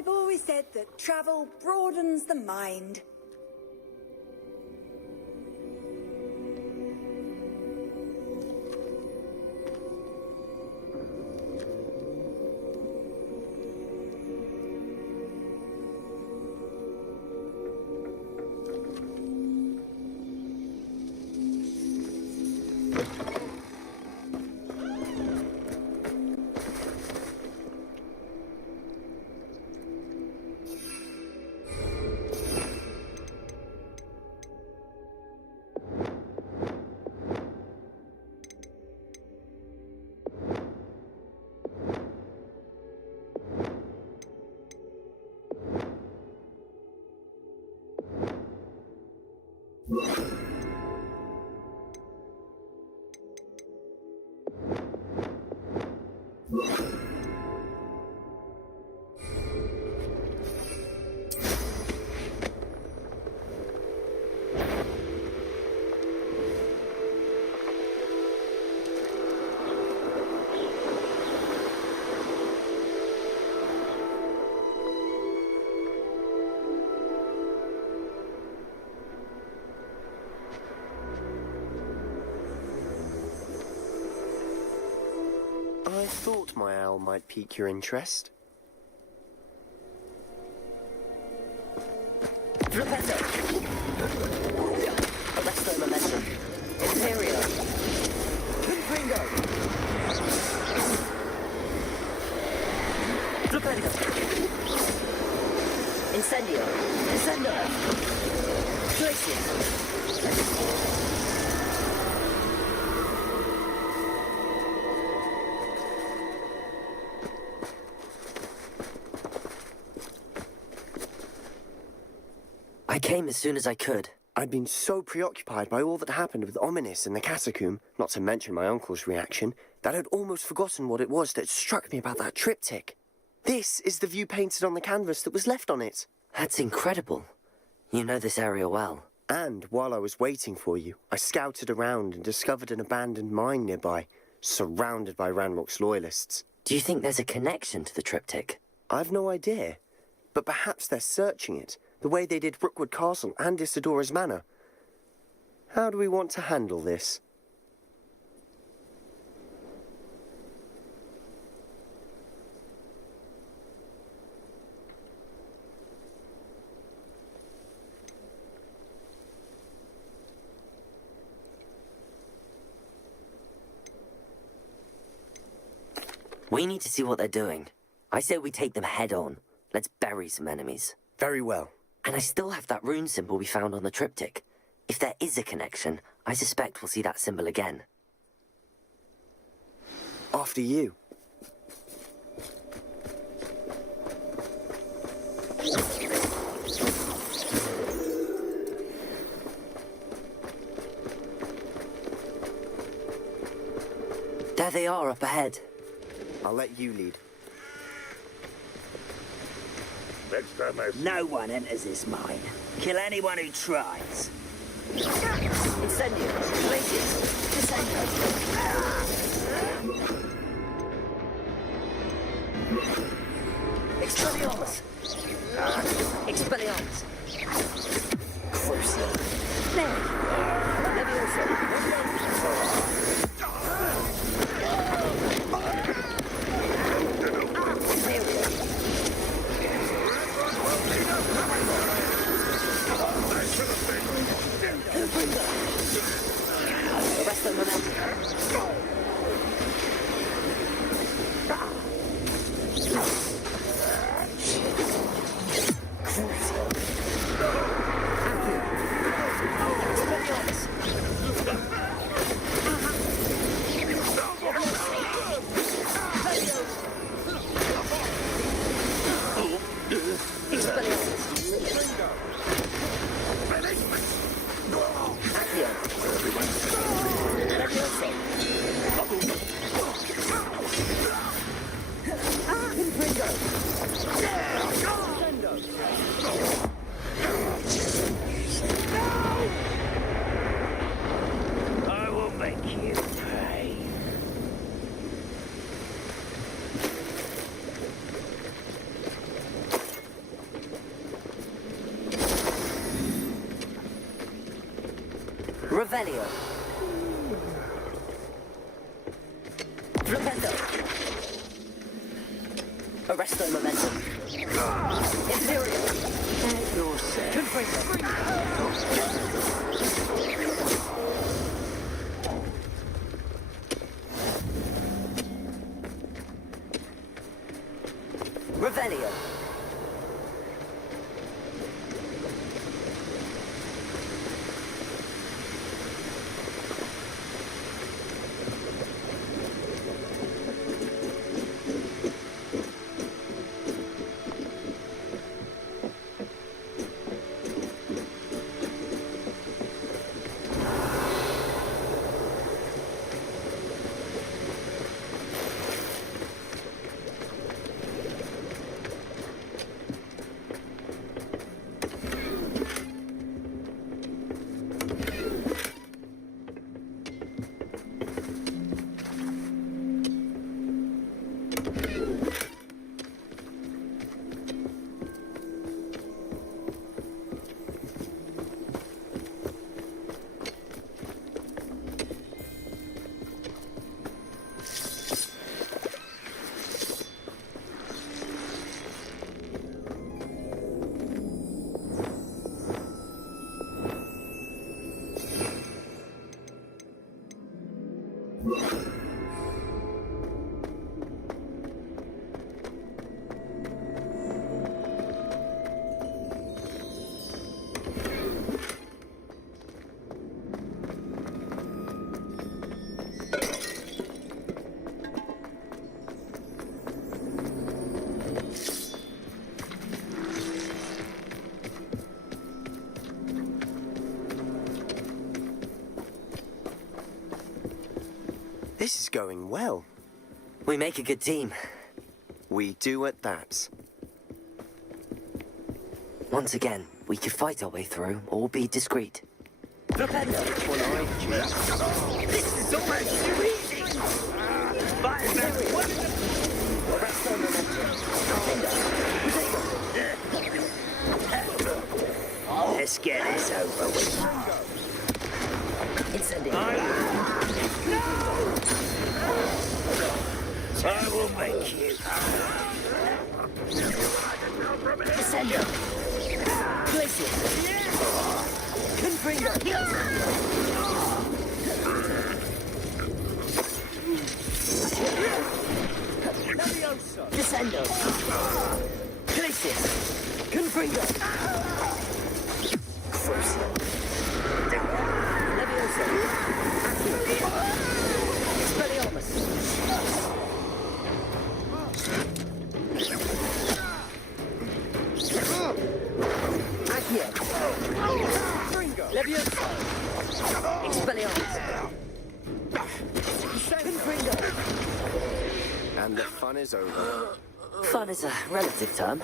I've always said that travel broadens the mind. I thought my owl might pique your interest. Flipetto! Arresto Momentum. Imperio! Pringo! Flipetto! Incendio! Incendo! Glacier! I came as soon as I could. I'd been so preoccupied by all that happened with Ominous and the catacomb, not to mention my uncle's reaction, that I'd almost forgotten what it was that struck me about that triptych. This is the view painted on the canvas that was left on it. That's incredible. You know this area well. And while I was waiting for you, I scouted around and discovered an abandoned mine nearby, surrounded by Ranrock's loyalists. Do you think there's a connection to the triptych? I've no idea, but perhaps they're searching it, the way they did Rookwood Castle and Isidora's Manor. How do we want to handle this? We need to see what they're doing. I say we take them head on. Let's bury some enemies. Very well. And I still have that rune symbol we found on the triptych. If there is a connection, I suspect we'll see that symbol again. After you. There they are up ahead. I'll let you lead. No one enters this mine. Kill anyone who tries. Incendio! Glaciers! Incendio! Expelliarmus! Expelliarmus! Crucial! Leviosa! Revelio. Flipendo. Arresto momentum. Imperial. You're set. Confringo. Revelio. This is going well. We make a good team. We do at that. Once again, we could fight our way through or be discreet. Flipendo. This is almost too easy. Arresto momentum. Let's get this over with. Incendio. I will make you. Incendio. Glacier. Confringo. Descendo. Glacier. Confringo. Crucio. Levioso. Expelliarmus. Accio. Levioso. Expelliarmus. Confringo. And the fun is over. Fun is a relative term.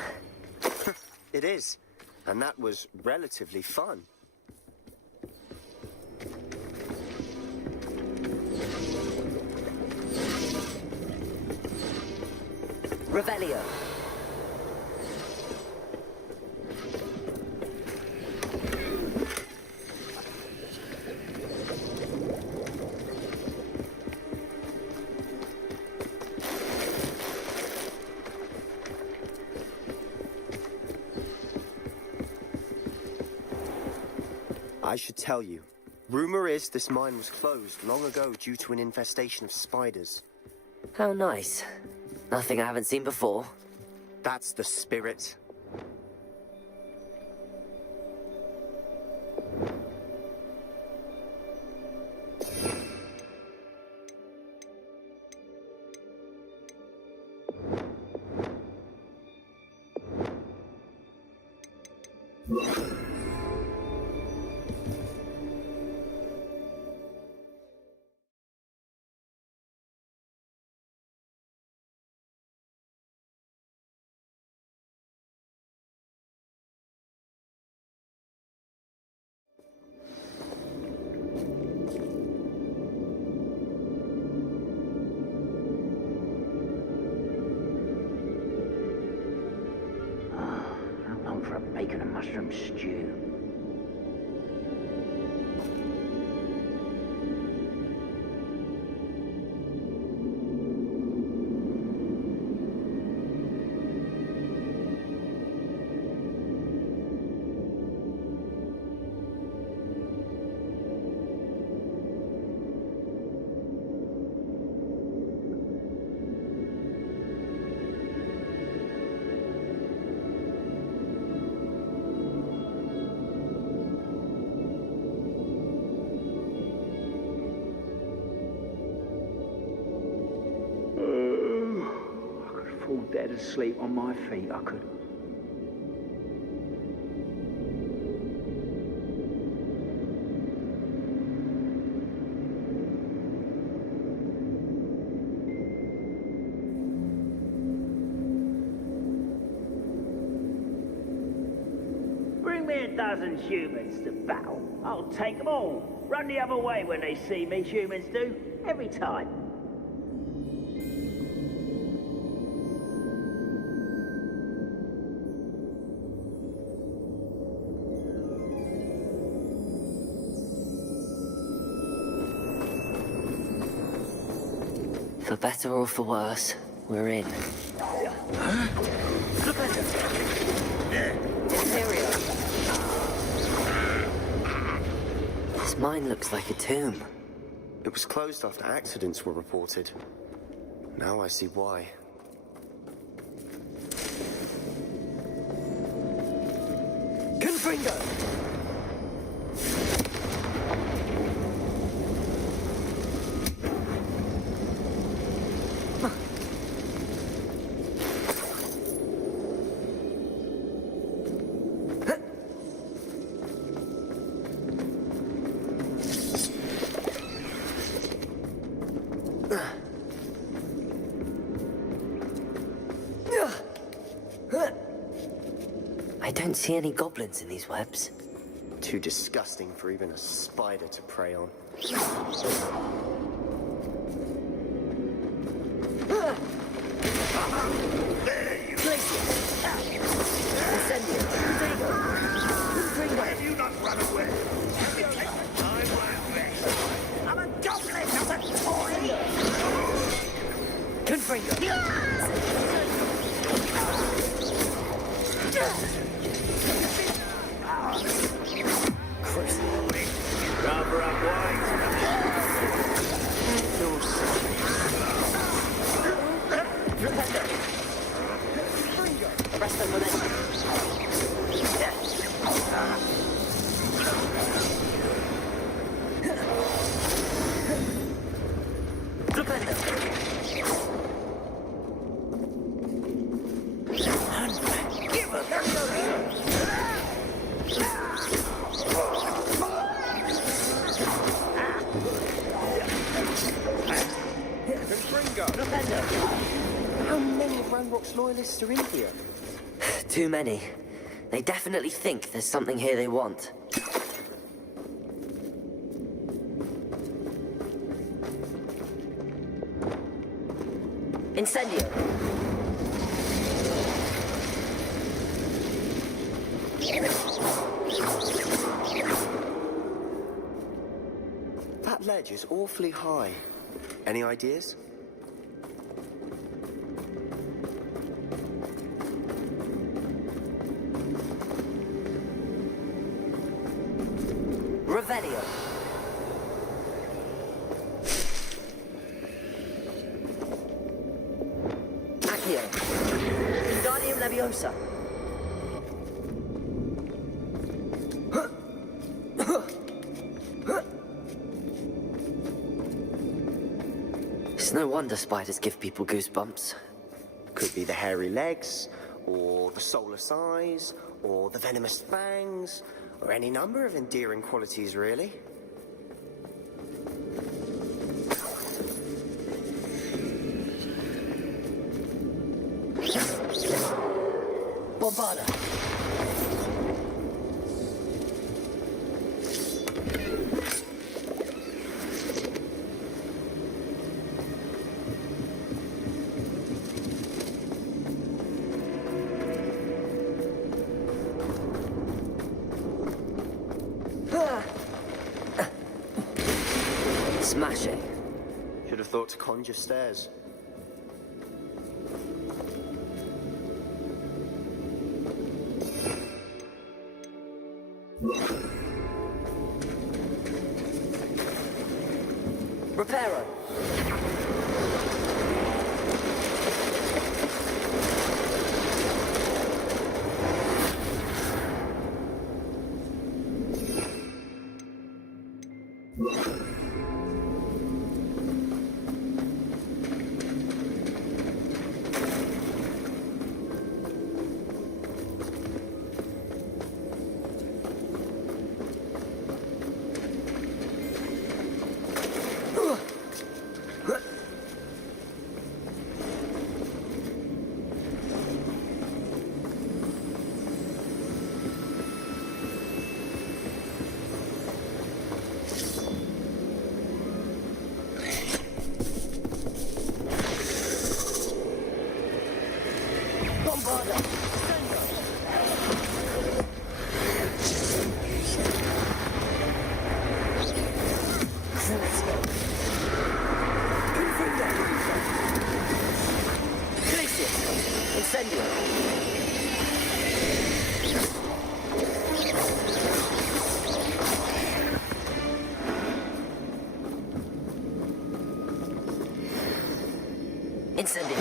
It is. And that was relatively fun. Revelio. I should tell you. Rumor is this mine was closed long ago due to an infestation of spiders. How nice. Nothing I haven't seen before. That's the spirit. For a bacon and mushroom stew. dead asleep on my feet, I could. Bring me a dozen humans to battle. I'll take them all. Run the other way when they see me, humans do. Every time. For better or for worse, we're in. This mine looks like a tomb. It was closed after accidents were reported. Now I see why. Confringo! I don't see any goblins in these webs. Too disgusting for even a spider to prey on. Have you not run away? I'm a goblin, not a toy! Cover up wide. Rest them with it. How many of Ranrock's loyalists are in here? Too many. They definitely think there's something here they want. Incendio! That ledge is awfully high. Any ideas? Revelio. Accio. Wingardium Leviosa. It's no wonder spiders give people goosebumps. Could be the hairy legs, or the soulless eyes, or the venomous fangs, or any number of endearing qualities, really. Bombarda. Smashing. Should have thought to conjure stairs. Reparo. Crucio. Incendio. Glacius. Incendio. Incendio.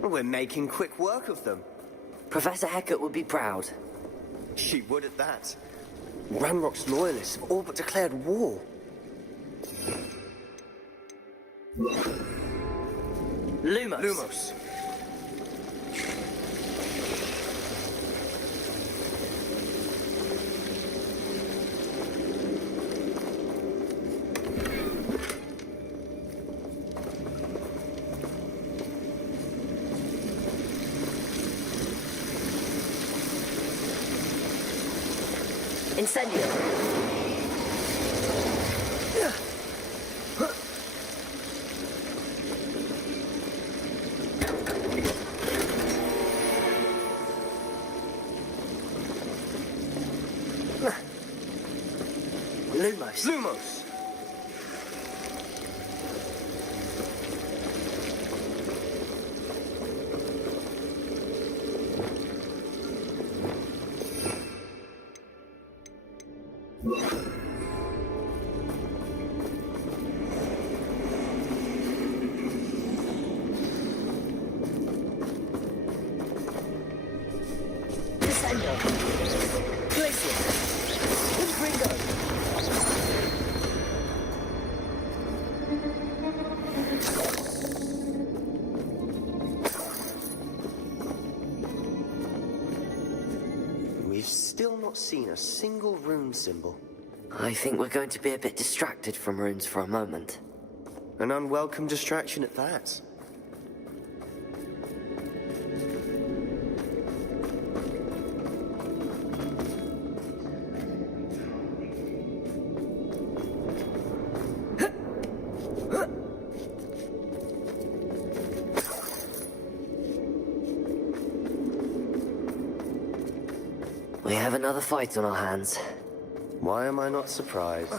We're making quick work of them. Professor Hecat would be proud. She would at that. Ranrock's loyalists have all but declared war. Lumos. Lumos. Incendio. Lumos. Lumos. Incendio. Glacius. Incendio. We've still not seen a single rune symbol. I think we're going to be a bit distracted from runes for a moment. An unwelcome distraction at that. We have another fight on our hands. Why am I not surprised?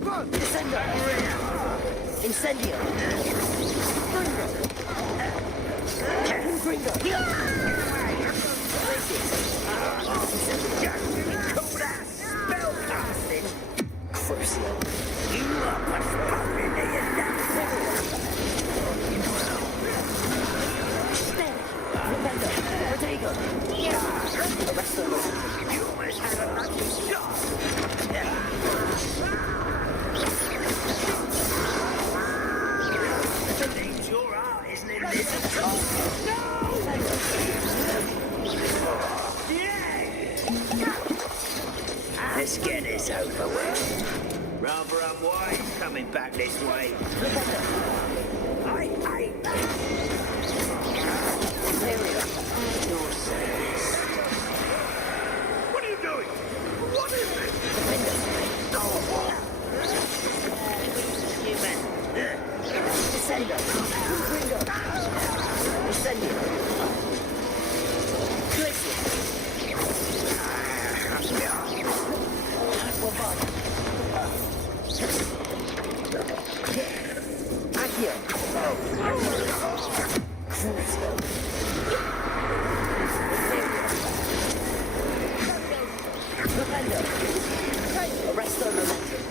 Incendio! Incendio! Gringo! Spellcasting! Crucio! You are postponing the Protego! Arrest them! You almost had a lucky shot! Believes your art isn't in this at all! No! Let's get this over with. Rather unwise coming back this way. I hate that! Your service. What are you doing? What is it? Oh, what? Human. Incendio! Gringo! Incendio! Glacius! Accio! Crucio! Propendo! Arresto momentum!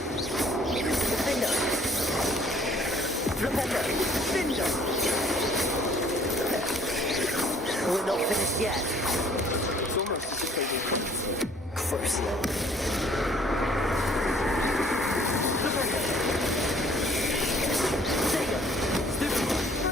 Propendo! Propendo! Propendo! We're not finished yet. It's almost as if they were Crucio! Propendo! Sega! Stupid!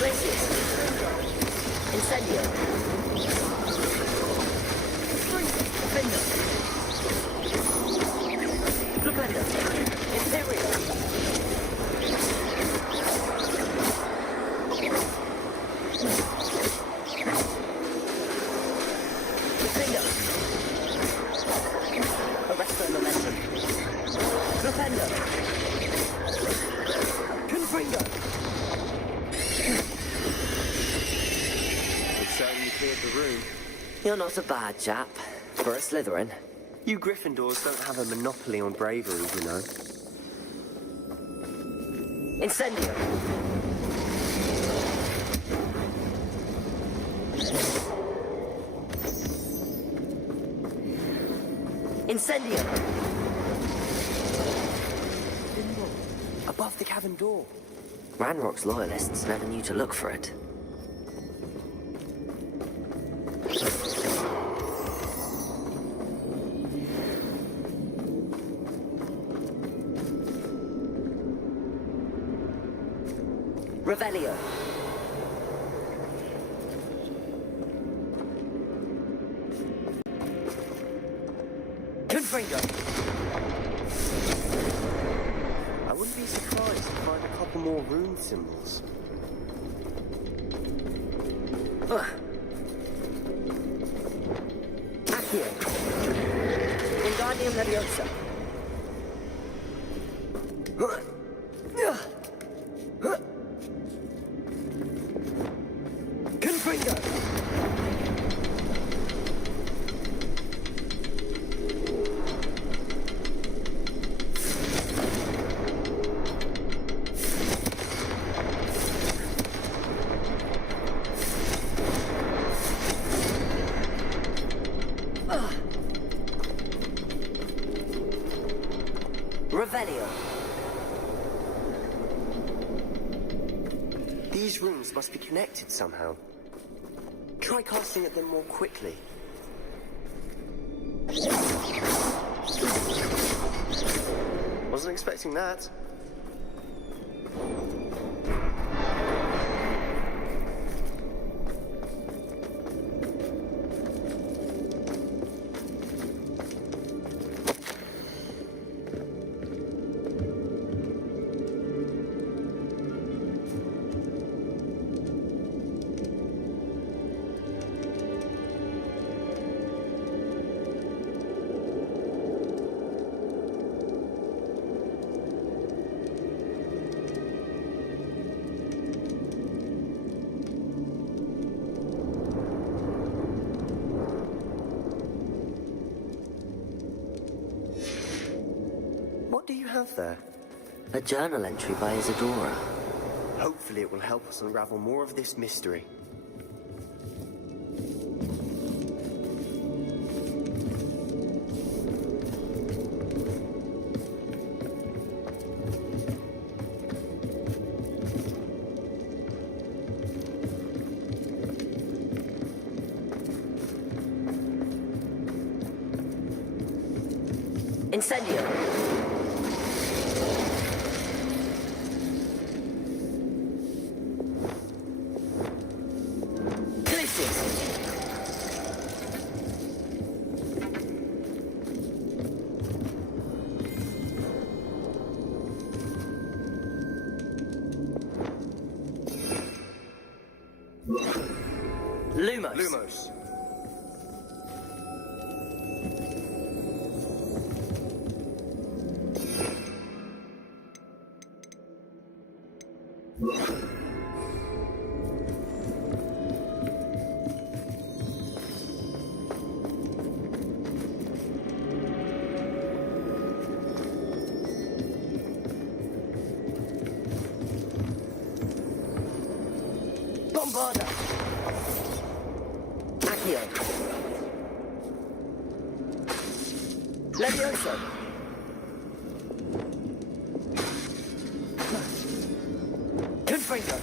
Glacius! Incendio! Finger! Flipendo! Imperial! Finger! Arresto momentum! Flipendo! Confringo! Certainly cleared the room. You're not a bad chap. For a Slytherin. You Gryffindors don't have a monopoly on bravery, you know. Incendio! Incendio! Above the cavern door. Ranrock's loyalists never knew to look for it. Revelio. Confringo. I wouldn't be surprised to find a couple more rune symbols. Accio. Wingardium Leviosa. Confringo. Revelio. These runes must be connected somehow. Try casting at them more quickly. Wasn't expecting that. What do you have there? A journal entry by Isadora. Hopefully it will help us unravel more of this mystery. Incendio. Lumos. Lumos. Bombarda. Accio. Levioso. Confringo.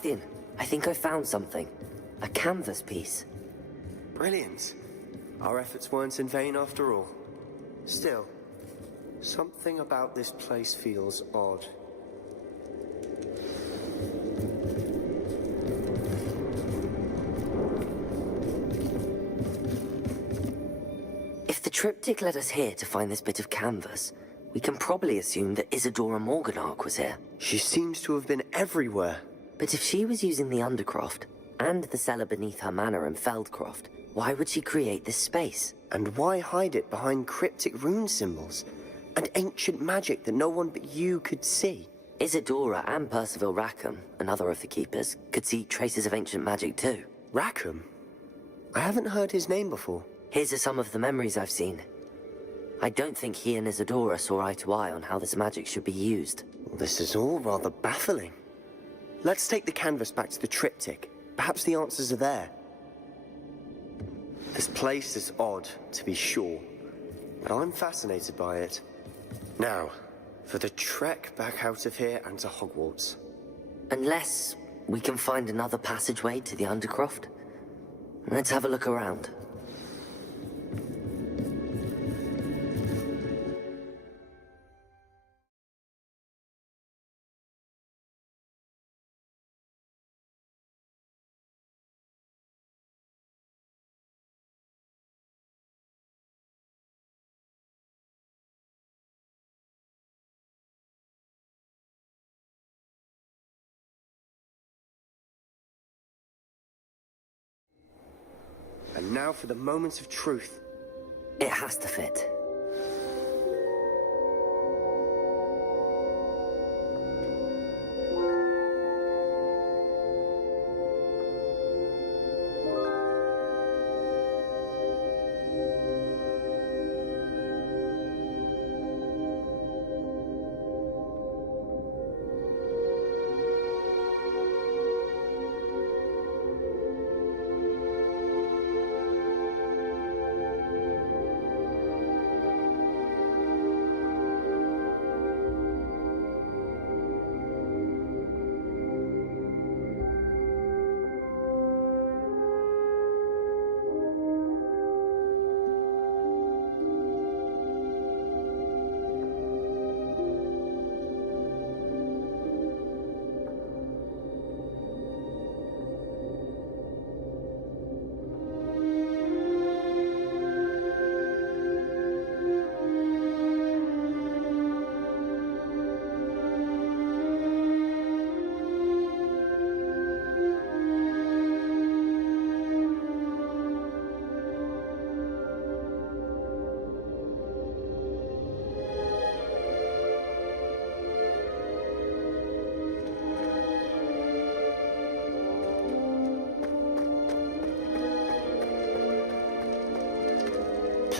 Sebastian, I think I found something. A canvas piece. Brilliant. Our efforts weren't in vain after all. Still, something about this place feels odd. If the triptych led us here to find this bit of canvas, we can probably assume that Isadora Morganark was here. She seems to have been everywhere. But if she was using the Undercroft, and the cellar beneath her manor in Feldcroft, why would she create this space? And why hide it behind cryptic rune symbols? And ancient magic that no one but you could see? Isadora and Percival Rackham, another of the Keepers, could see traces of ancient magic too. Rackham? I haven't heard his name before. Here's some of the memories I've seen. I don't think he and Isadora saw eye to eye on how this magic should be used. This is all rather baffling. Let's take the canvas back to the triptych. Perhaps the answers are there. This place is odd, to be sure, but I'm fascinated by it. Now, for the trek back out of here and to Hogwarts. Unless we can find another passageway to the Undercroft. Let's have a look around. And now for the moment of truth. It has to fit.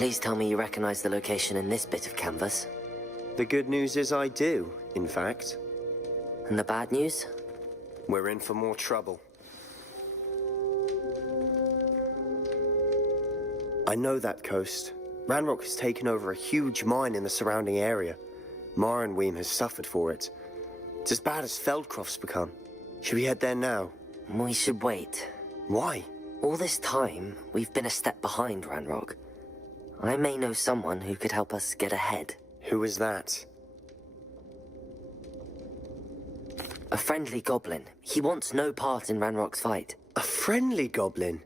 Please tell me you recognize the location in this bit of canvas. The good news is I do, in fact. And the bad news? We're in for more trouble. I know that coast. Ranrock has taken over a huge mine in the surrounding area. Marrenweem has suffered for it. It's as bad as Feldcroft's become. Should we head there now? We should wait. Why? All this time, we've been a step behind Ranrock. I may know someone who could help us get ahead. Who is that? A friendly goblin. He wants no part in Ranrock's fight. A friendly goblin?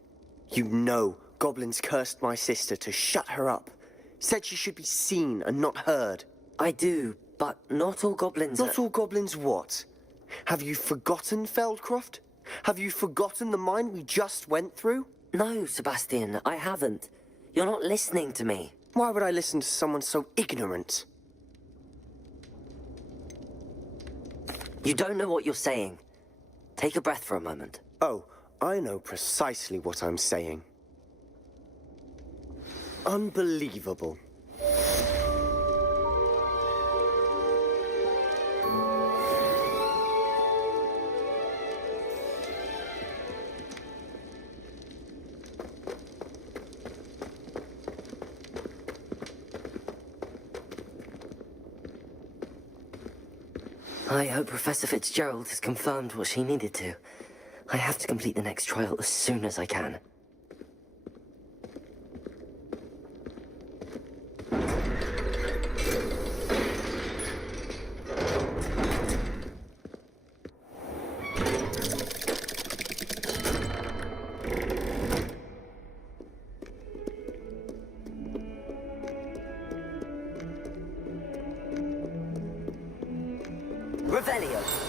You know goblins cursed my sister to shut her up. Said she should be seen and not heard. I do, but not all goblins Not all goblins what? Have you forgotten Feldcroft? Have you forgotten the mine we just went through? No, Sebastian, I haven't. You're not listening to me. Why would I listen to someone so ignorant? You don't know what you're saying. Take a breath for a moment. Oh, I know precisely what I'm saying. Unbelievable. I hope Professor Fitzgerald has confirmed what she needed to. I have to complete the next trial as soon as I can. Revelio!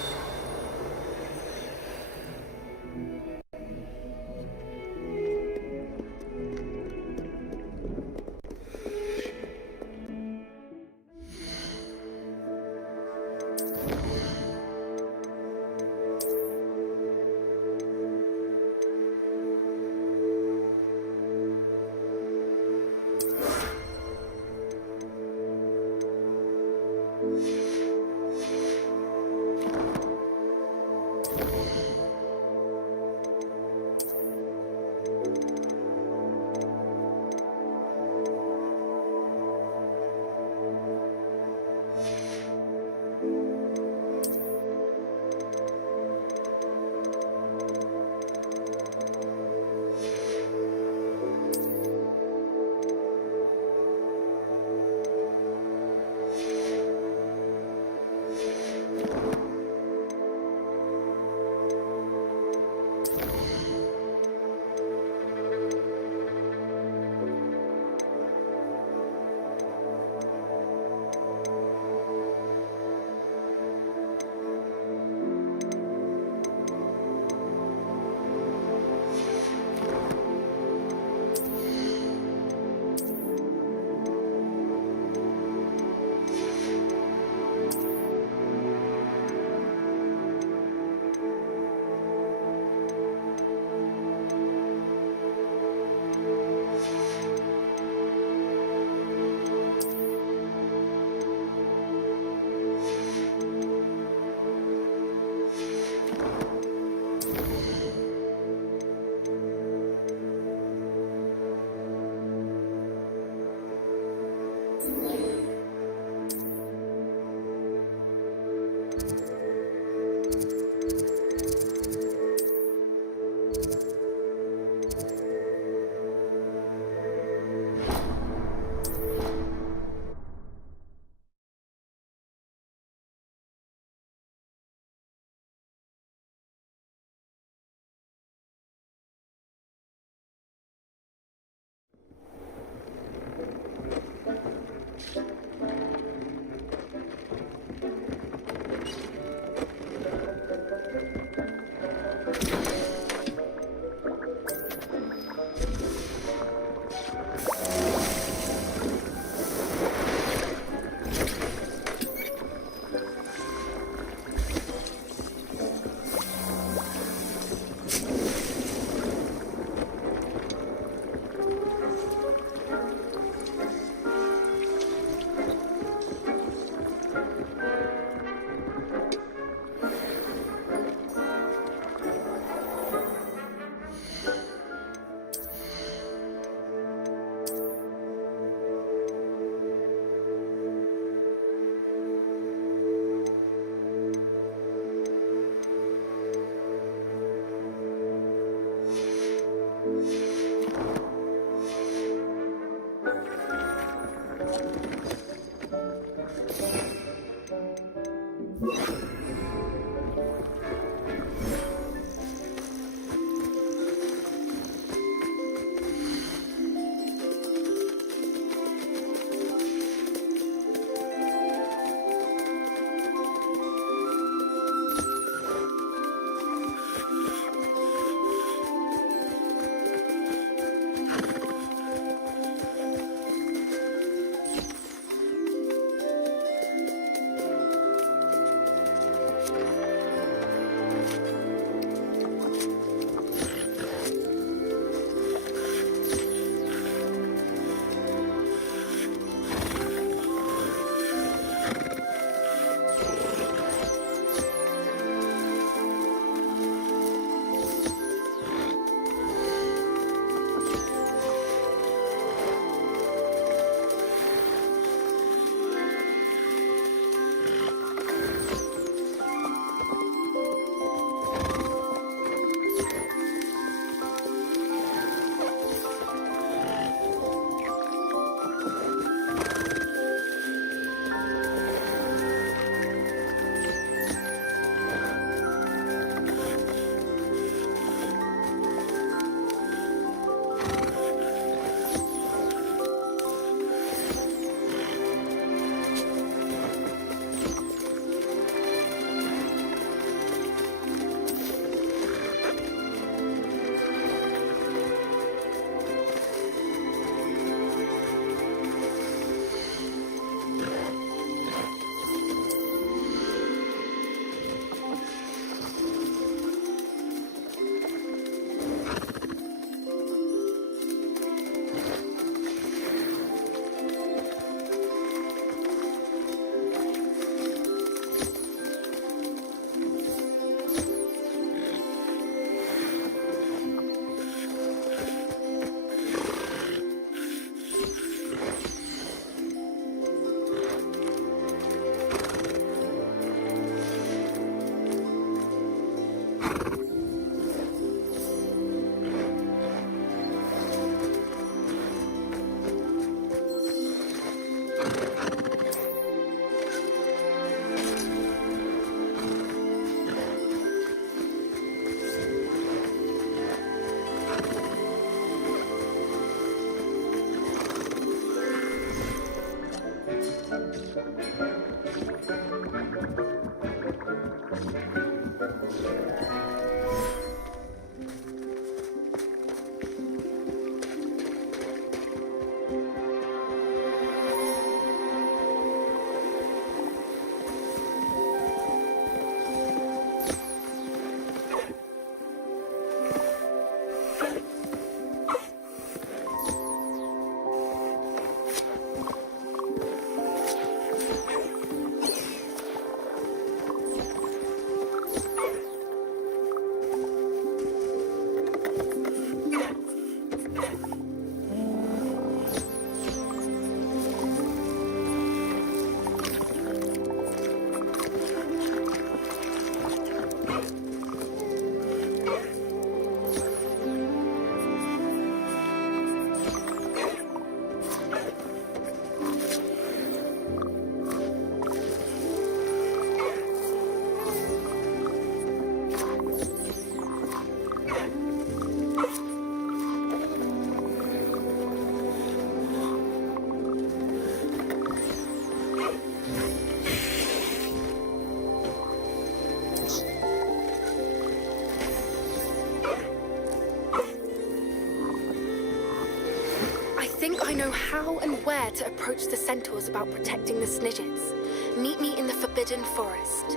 I think I know how and where to approach the centaurs about protecting the Snidgets. Meet me in the Forbidden Forest.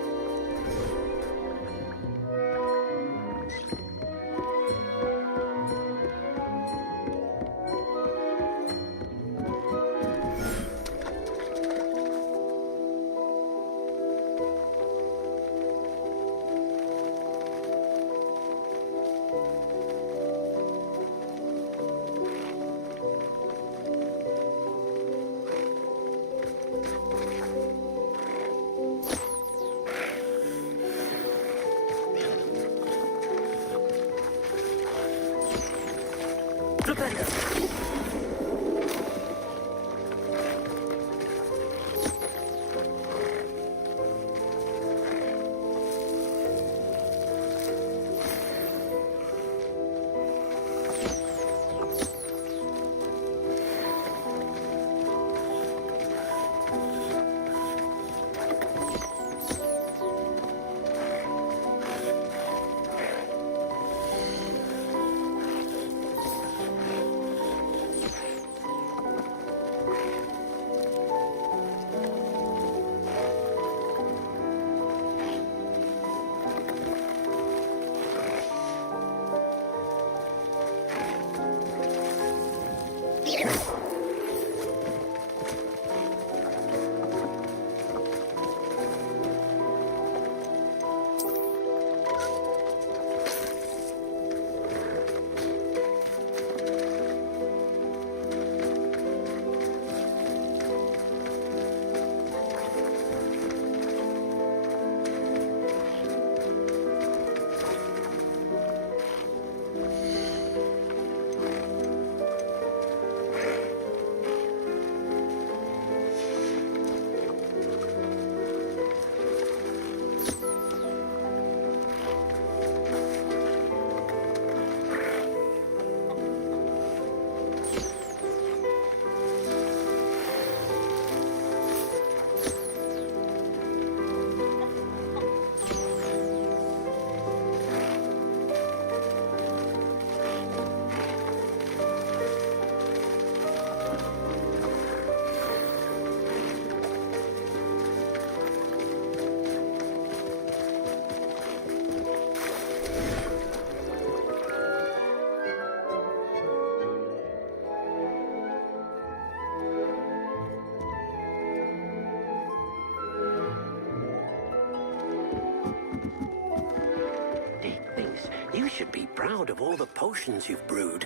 You should be proud of all the potions you've brewed.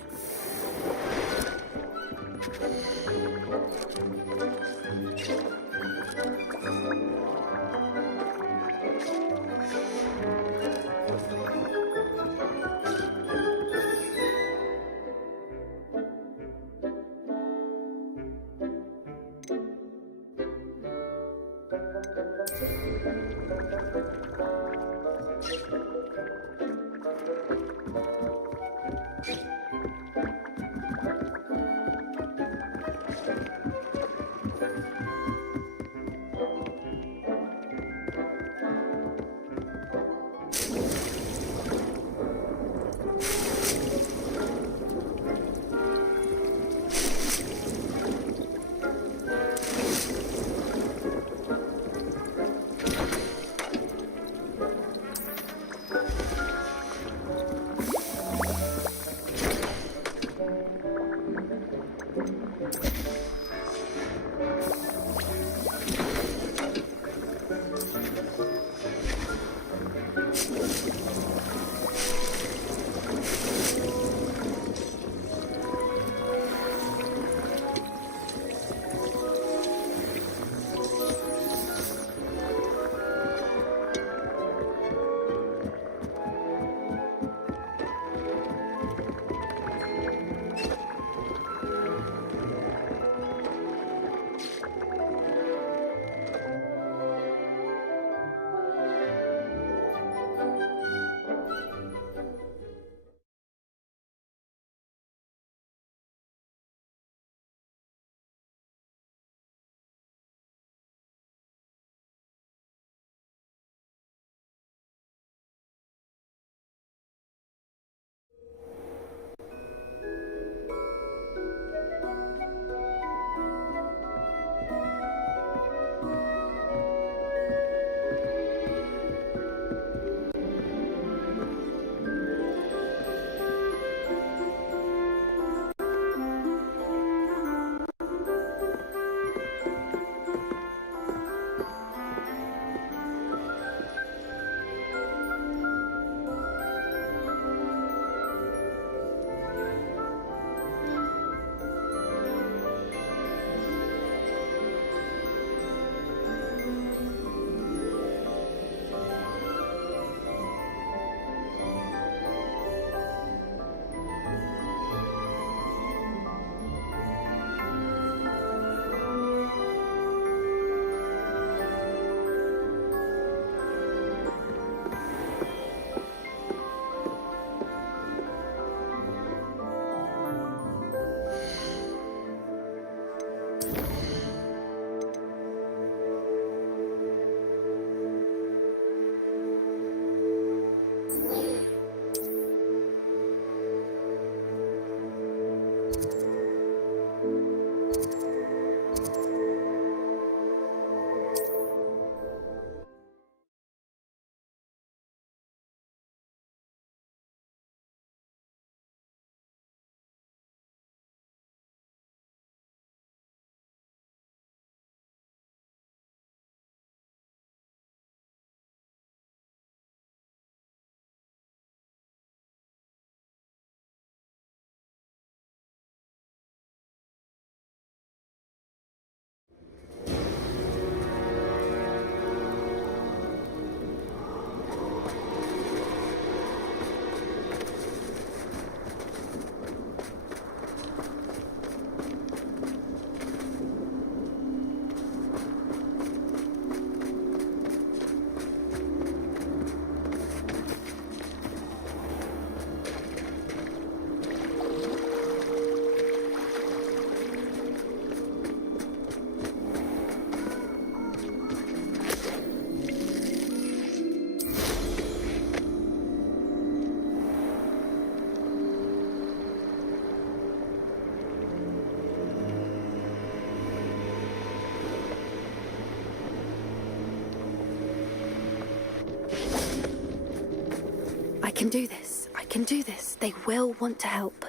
can do this. They will want to help.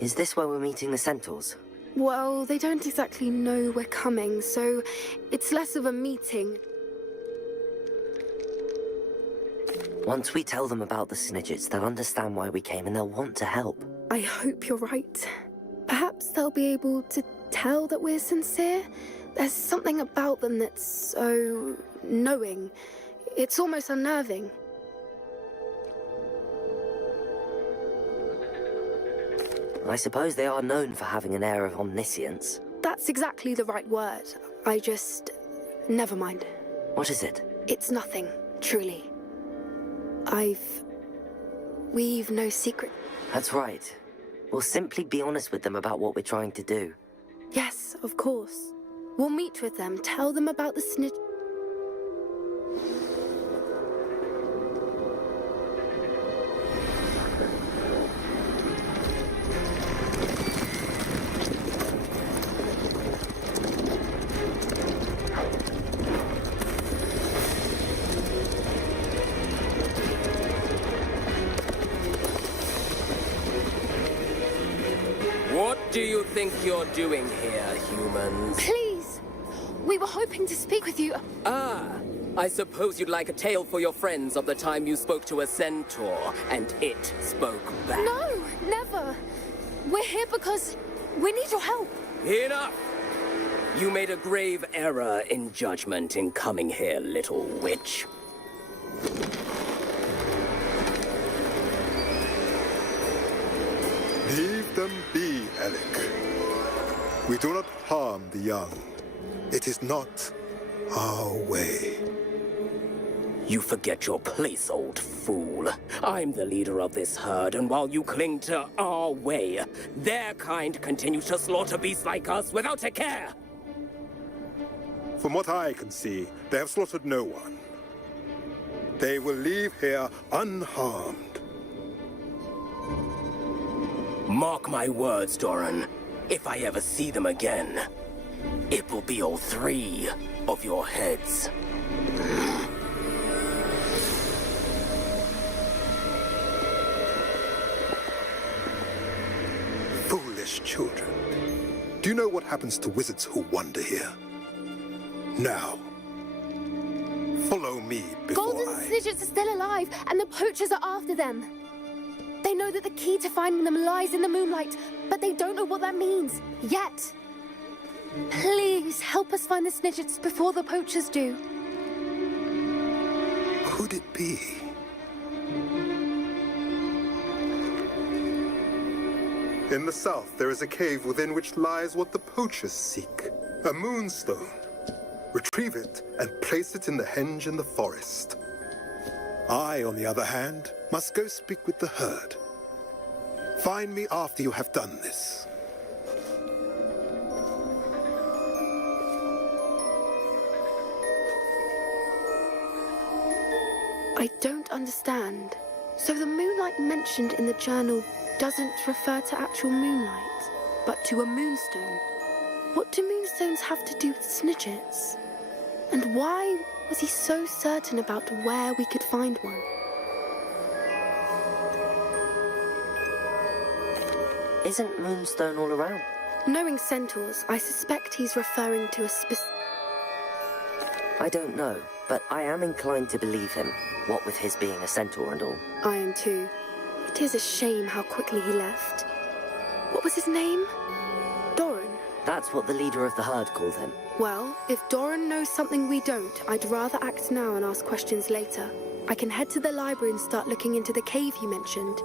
Is this where we're meeting the centaurs? Well, they don't exactly know we're coming, so it's less of a meeting. Once we tell them about the Snidgets, they'll understand why we came and they'll want to help. I hope you're right. Perhaps they'll be able to tell that we're sincere. There's something about them that's so knowing. It's almost unnerving. I suppose they are known for having an air of omniscience. That's exactly the right word. Never mind. What is it? It's nothing, truly. We've no secret. That's right. We'll simply be honest with them about what we're trying to do. Yes, of course. We'll meet with them, tell them about the snitch. What do you think you're doing here, humans? Please! We were hoping to speak with you. Ah, I suppose you'd like a tale for your friends of the time you spoke to a centaur, and it spoke back. No, never. We're here because we need your help. Enough! You made a grave error in judgment in coming here, little witch. Leave them be, Alec. We do not harm the young. It is not our way. You forget your place, old fool. I'm the leader of this herd, and while you cling to our way, their kind continue to slaughter beasts like us without a care. From what I can see, they have slaughtered no one. They will leave here unharmed. Mark my words, Doran. If I ever see them again, it will be all 3 of your heads. Foolish children. Do you know what happens to wizards who wander here? Now, follow me before Golden Snidgets are still alive, and the poachers are after them. They know that the key to finding them lies in the moonlight, but they don't know what that means, yet. Please, help us find the Snidgets before the poachers do. Could it be? In the south, there is a cave within which lies what the poachers seek. A moonstone. Retrieve it and place it in the henge in the forest. I, on the other hand, must go speak with the herd. Find me after you have done this. I don't understand. So the moonlight mentioned in the journal doesn't refer to actual moonlight, but to a moonstone. What do moonstones have to do with Snidgets? And why was he so certain about where we could find one? Isn't Moonstone all around? Knowing centaurs, I suspect he's referring to a specific... I don't know, but I am inclined to believe him, what with his being a centaur and all. I am too. It is a shame how quickly he left. What was his name? Doran. That's what the leader of the herd called him. Well, if Doran knows something we don't, I'd rather act now and ask questions later. I can head to the library and start looking into the cave you mentioned.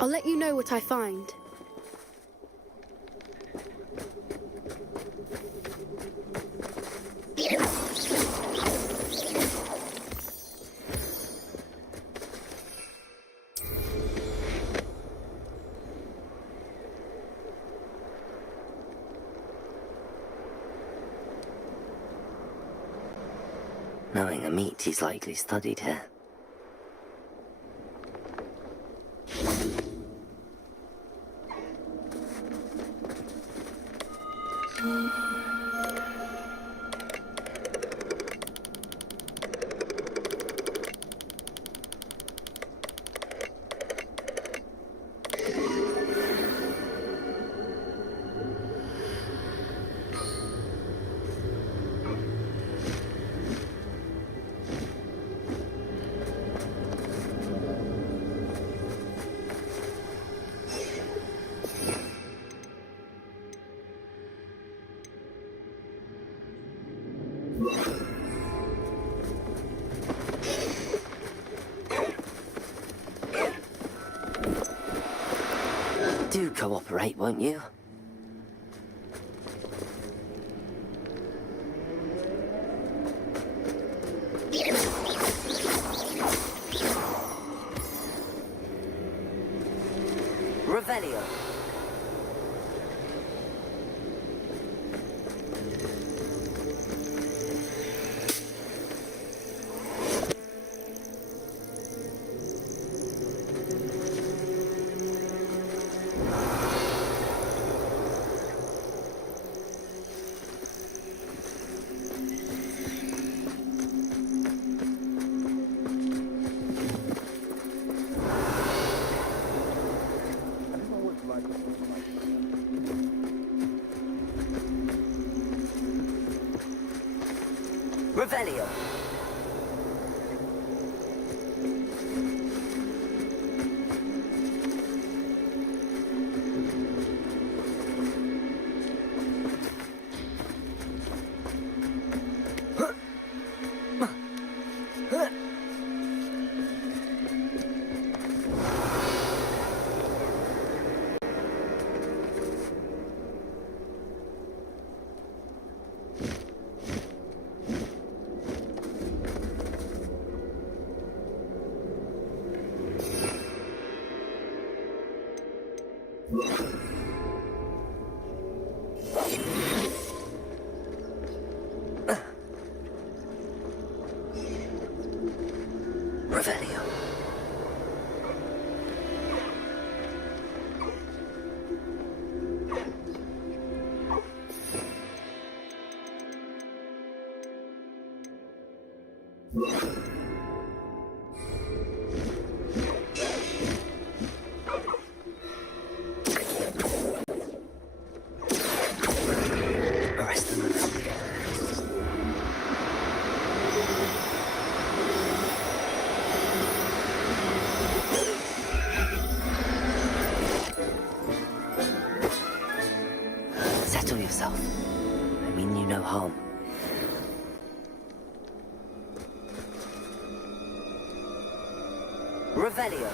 I'll let you know what I find. Knowing a meat, he's likely studied here. Do cooperate, won't you? Revelio. Revelio. Revelio. Arrest them. Settle yourself. I mean you no harm. Revelio.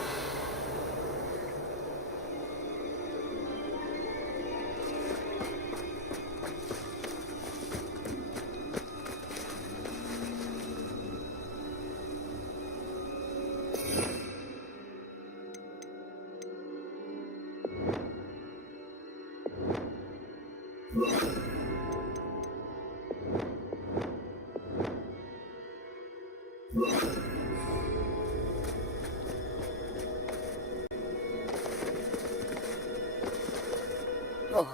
Oh.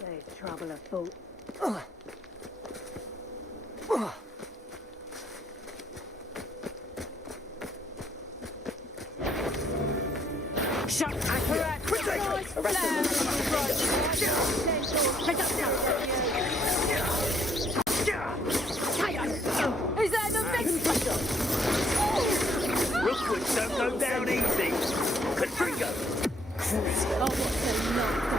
There's trouble afoot. Shut up! Arrest him! Is that the best? Rookwoods don't go down easy. Confringo! Oh, what's a knockdown?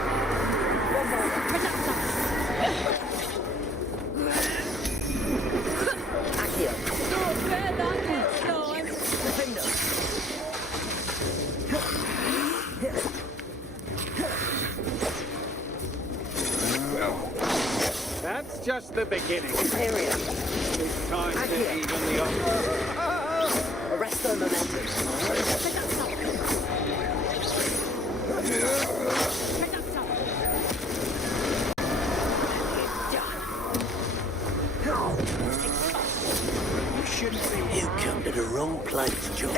Accio. Not fair that next time. That's just the beginning. Imperio. It's time to even the odds. Arresto momentum. You shouldn't be. You come to the wrong place, John.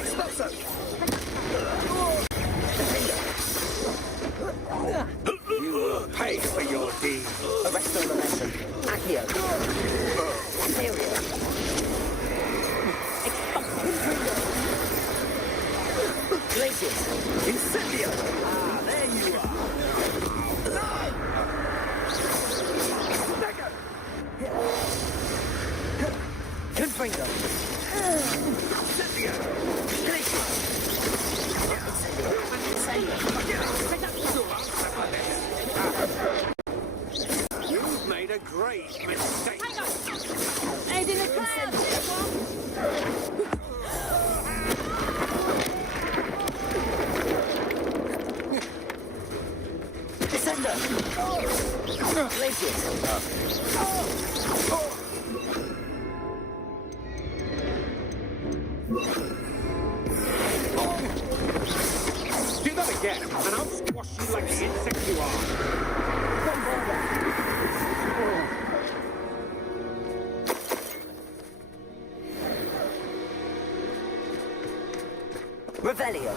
You will pay for your deed. Arresto momentum. Accio. Imperio. Glacius. Incendio! Ah, there you are! Confringo. Incendio! You've made a great mistake. Head in the clouds, Do that again, and I'll squash you like the insect you are. Revelio.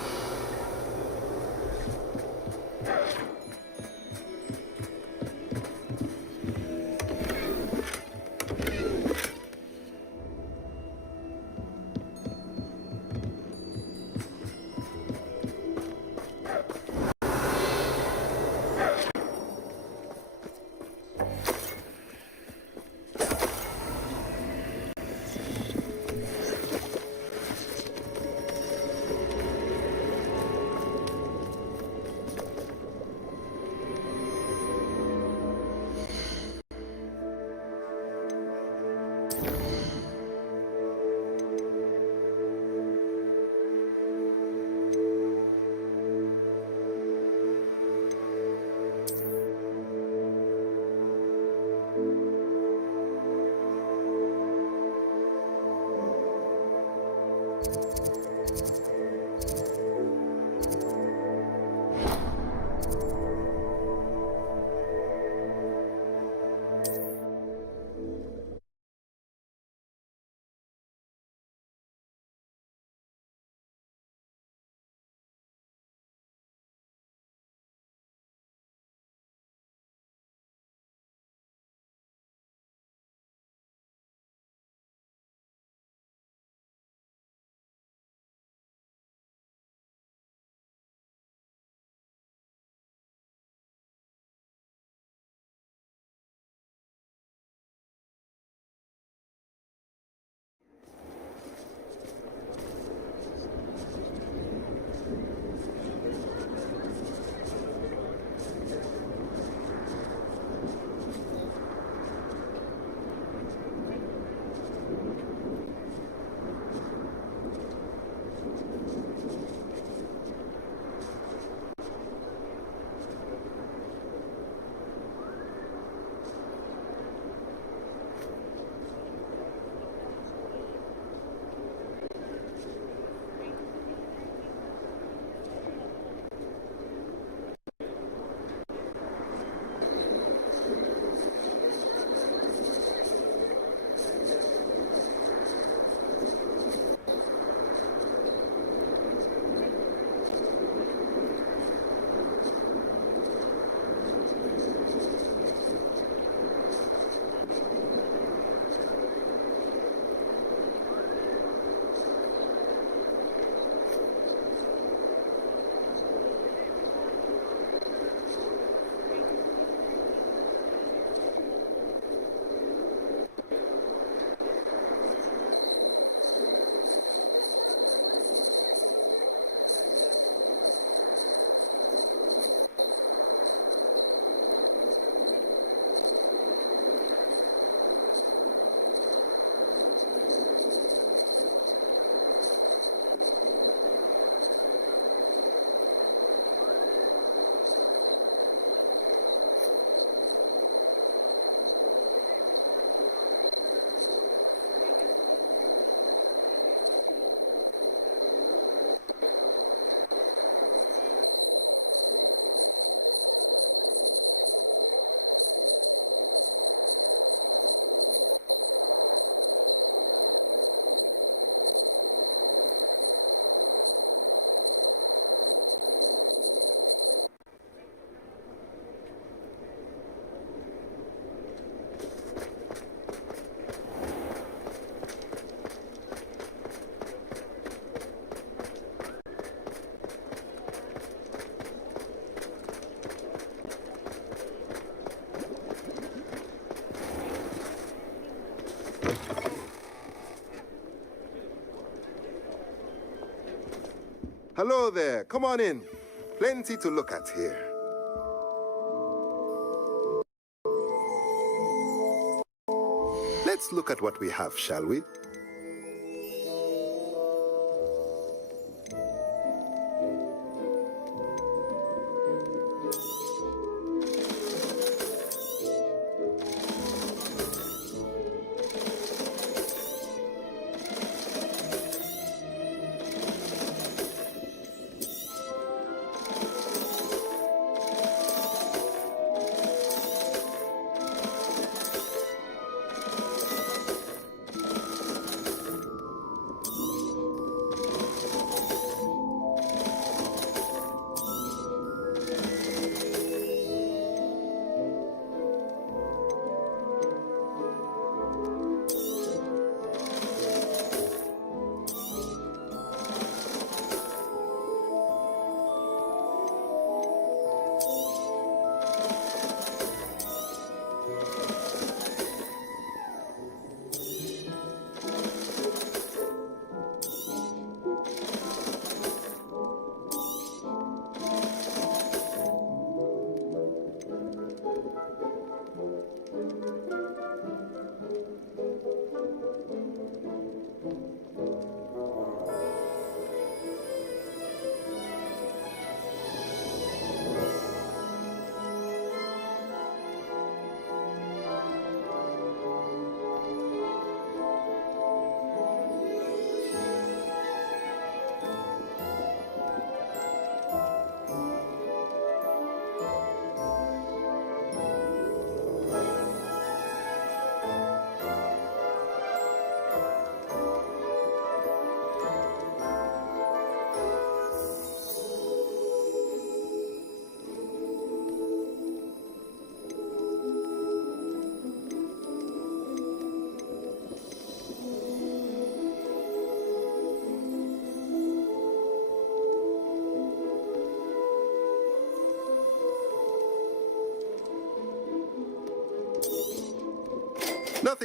Hello there. Come on in. Plenty to look at here. Let's look at what we have, shall we?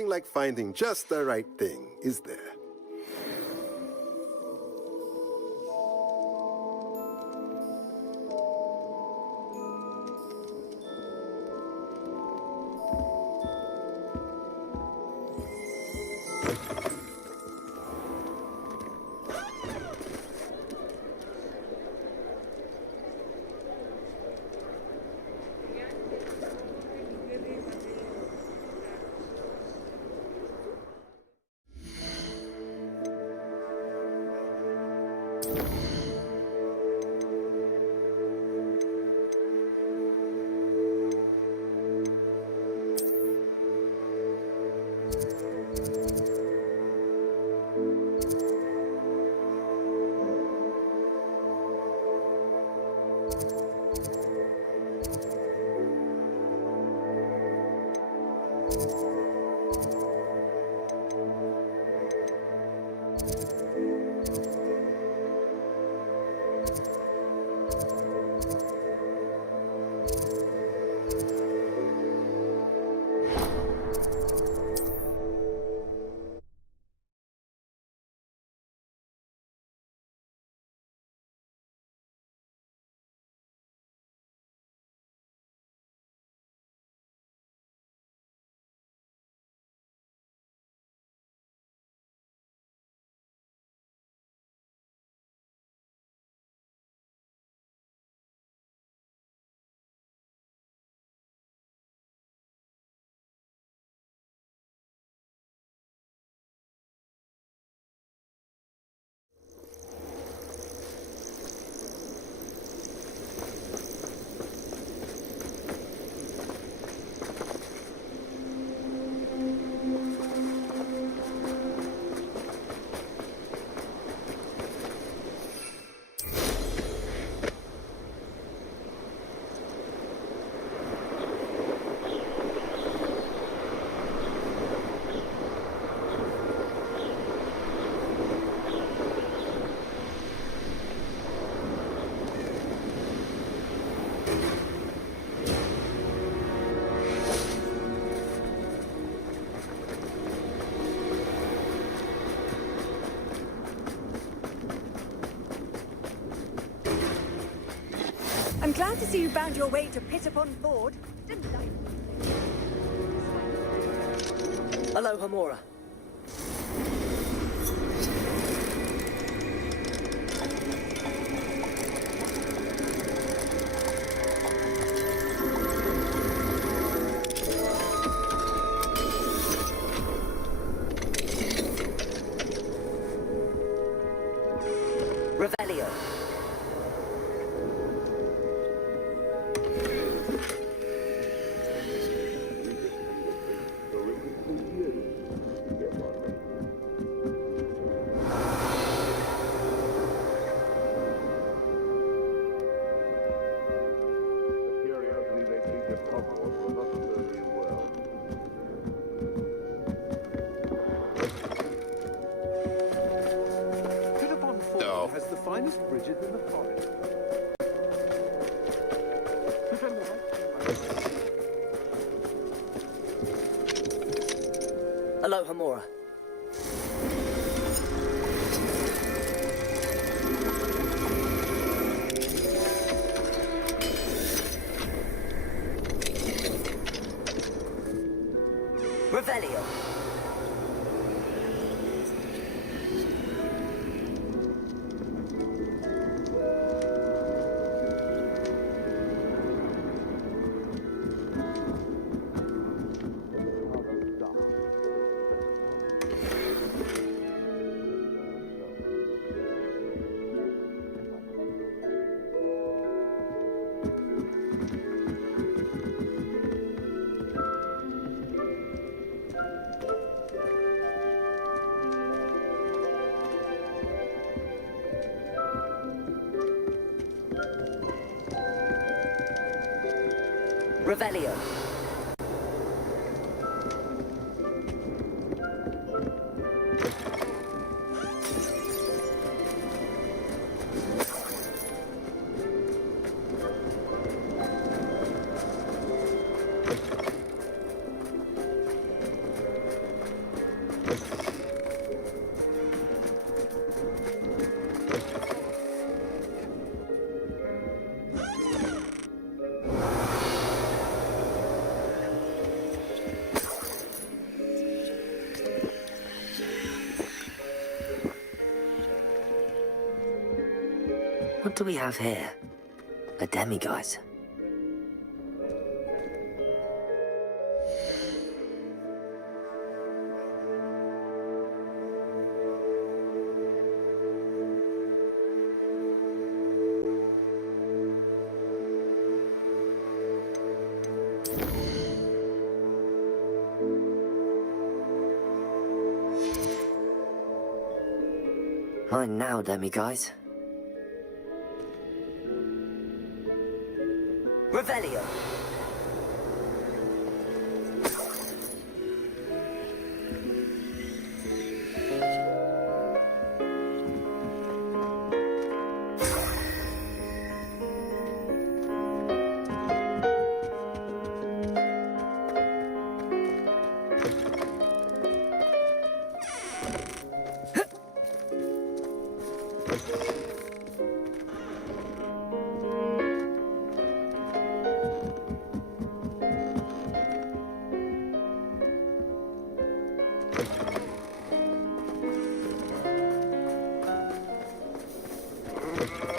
nothing like finding just the right thing, is there? I'm glad to see you found your way to Pit upon Ford. Didn't I? Hello, Hamora. Revelio. Has the finest bridges in the forest. Hello, Hamora. Revelio. Revelio. What do we have here? A demiguise. Mine now, demiguise. Revelio.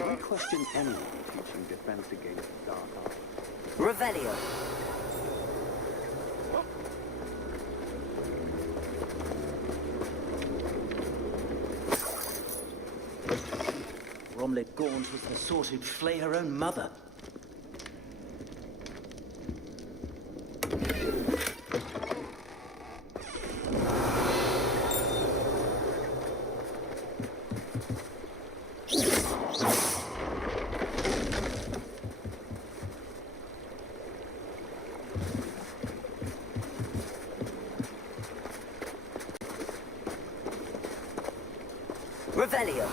I question anyone teaching defense against the dark arts. Revelio. Romlet Gaunt was the sort who'd flay her own mother. Revelio.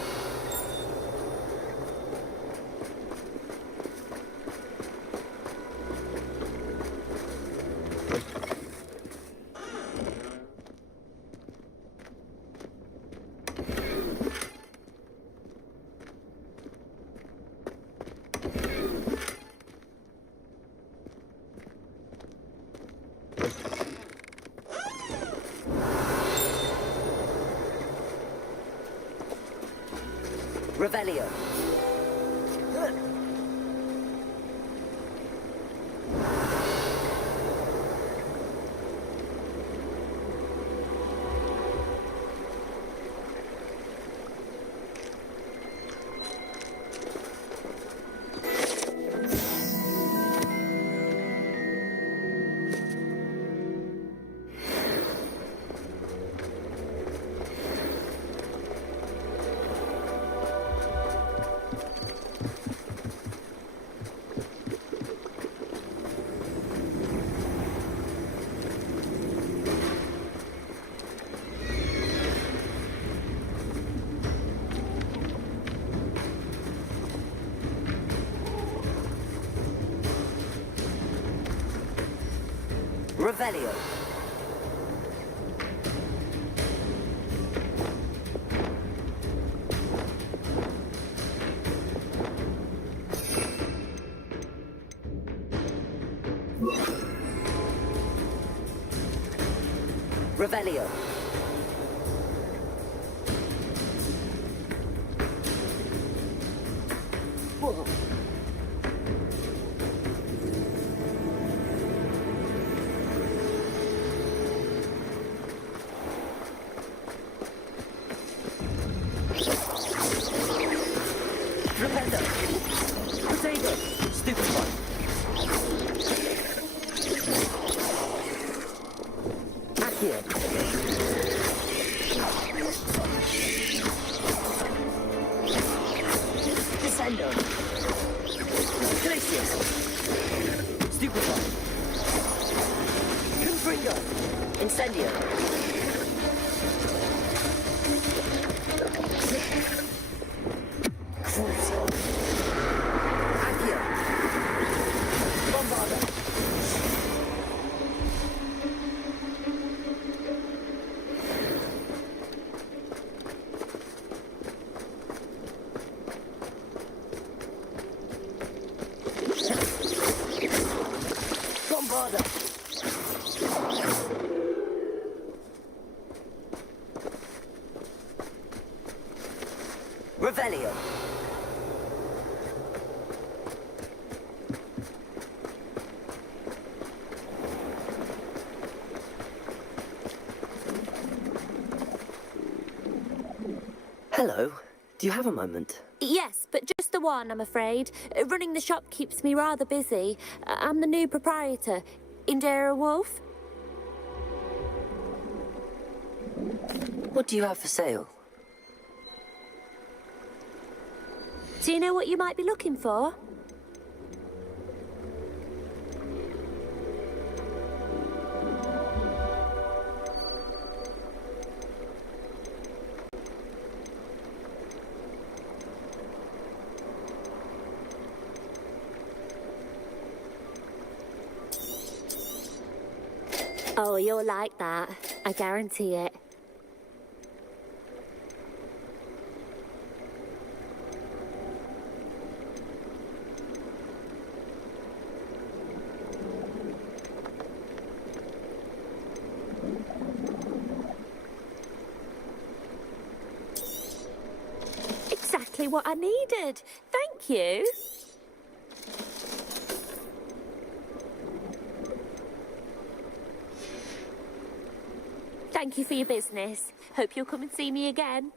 Revelio. Revelio. Revelio. Whoa. Repender. Potato. Stupid one. Accio. Descendo. Glacius. Stupid one. Confringo. Incendio. Crucio. Accio. Bombarda. Bombarda. Revelio. Hello. Do you have a moment? Yes, but just the one, I'm afraid. Running the shop keeps me rather busy. I'm the new proprietor. Indira Wolf. What do you have for sale? Do you know what you might be looking for? Oh, you'll like that. I guarantee it. Exactly what I needed. Thank you. Thank you for your business. Hope you'll come and see me again.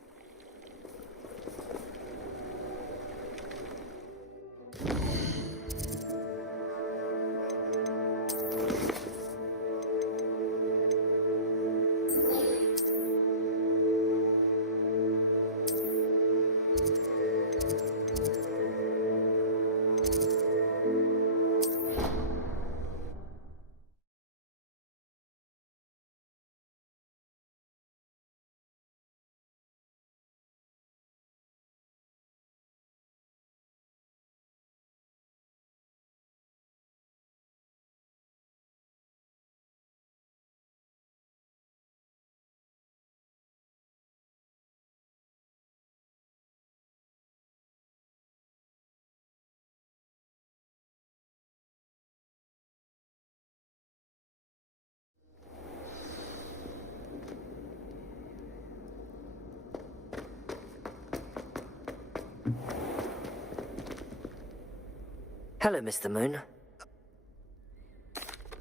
Hello, Mr. Moon.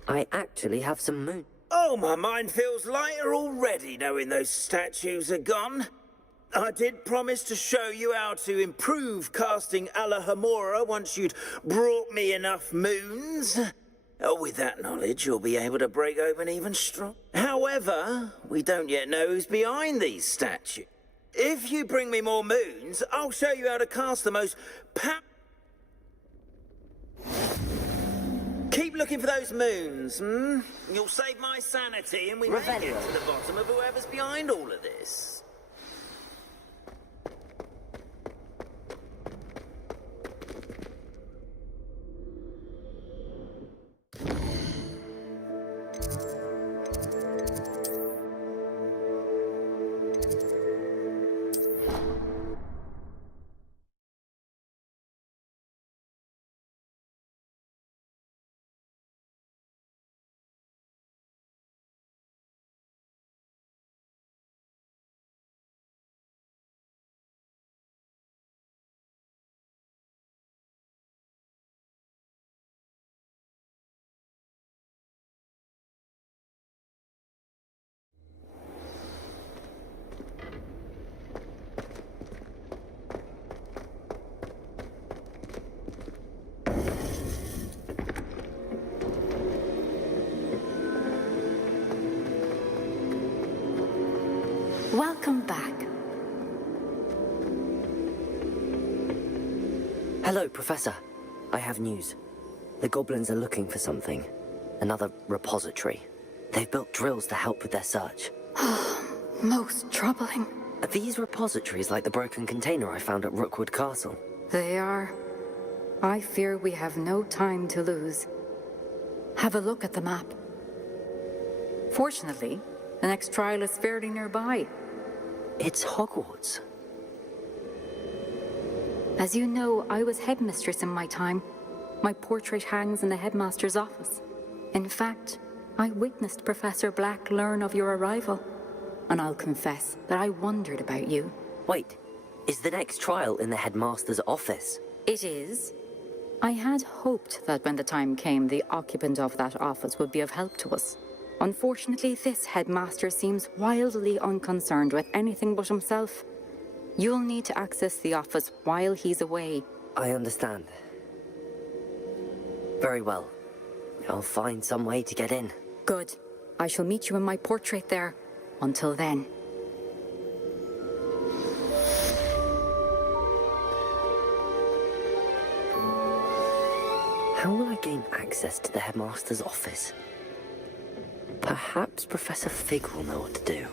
I actually have some moon. Oh, my mind feels lighter already knowing those statues are gone. I did promise to show you how to improve casting Alahamora once you'd brought me enough moons. With that knowledge, you'll be able to break open even stronger. However, we don't yet know who's behind these statues. If you bring me more moons, I'll show you how to cast the most Keep looking for those moons, You'll save my sanity and we may get to the bottom of whoever's behind all of this. Welcome back. Hello, Professor. I have news. The goblins are looking for something. Another repository. They've built drills to help with their search. Most troubling. Are these repositories like the broken container I found at Rookwood Castle? They are. I fear we have no time to lose. Have a look at the map. Fortunately, the next trial is fairly nearby. It's Hogwarts. As you know, I was headmistress in my time. My portrait hangs in the headmaster's office. In fact, I witnessed Professor Black learn of your arrival. And I'll confess that I wondered about you. Wait, is the next trial in the headmaster's office? It is. I had hoped that when the time came, the occupant of that office would be of help to us. Unfortunately, this headmaster seems wildly unconcerned with anything but himself. You'll need to access the office while he's away. I understand. Very well. I'll find some way to get in. Good. I shall meet you in my portrait there. Until then. How will I gain access to the headmaster's office? Perhaps Professor Fig will know what to do.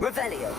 Revelio!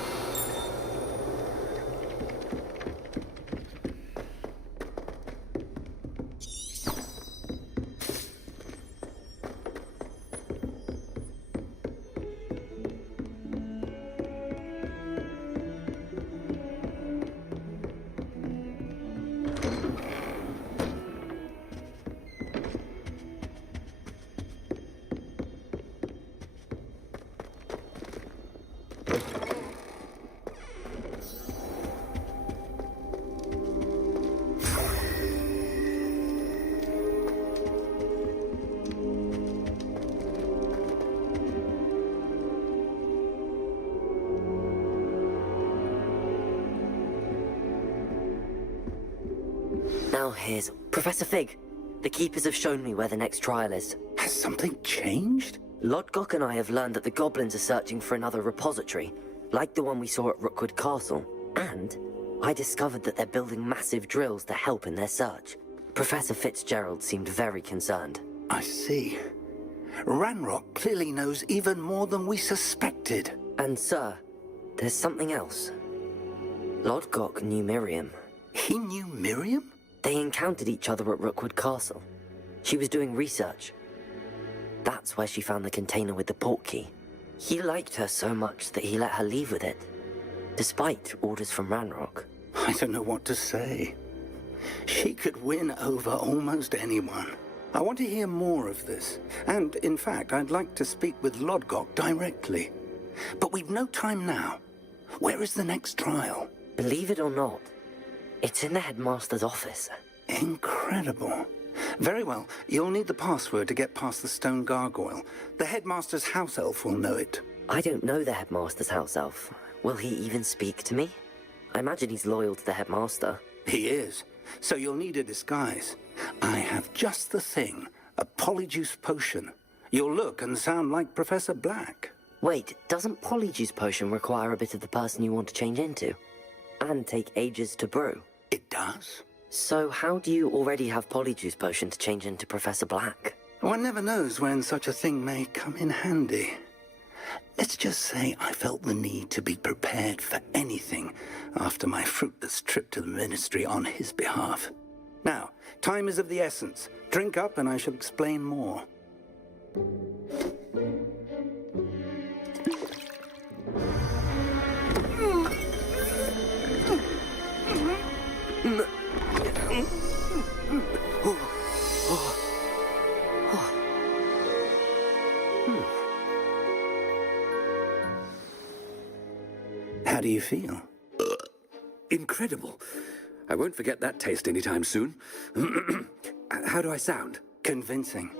Now here's Professor Fig. The Keepers have shown me where the next trial is. Has something changed? Lodgok and I have learned that the goblins are searching for another repository, like the one we saw at Rookwood Castle. And I discovered that they're building massive drills to help in their search. Professor Fitzgerald seemed very concerned. I see. Ranrock clearly knows even more than we suspected. And sir, there's something else. Lodgok knew Miriam. He knew Miriam? They encountered each other at Rookwood Castle. She was doing research. That's where she found the container with the port key. He liked her so much that he let her leave with it, despite orders from Ranrock. I don't know what to say. She could win over almost anyone. I want to hear more of this. And, in fact, I'd like to speak with Lodgok directly. But we've no time now. Where is the next trial? Believe it or not, it's in the headmaster's office. Incredible. Very well. You'll need the password to get past the stone gargoyle. The headmaster's house elf will know it. I don't know the headmaster's house elf. Will he even speak to me? I imagine he's loyal to the headmaster. He is. So you'll need a disguise. I have just the thing. A polyjuice potion. You'll look and sound like Professor Black. Wait, doesn't polyjuice potion require a bit of the person you want to change into? And take ages to brew? It does. So how do you already have polyjuice potion to change into Professor Black? One never knows when such a thing may come in handy. Let's just say I felt the need to be prepared for anything after my fruitless trip to the ministry on his behalf. Now, time is of the essence. Drink up and I shall explain more. How do you feel? Incredible. I won't forget that taste anytime soon. How do I sound? Convincing.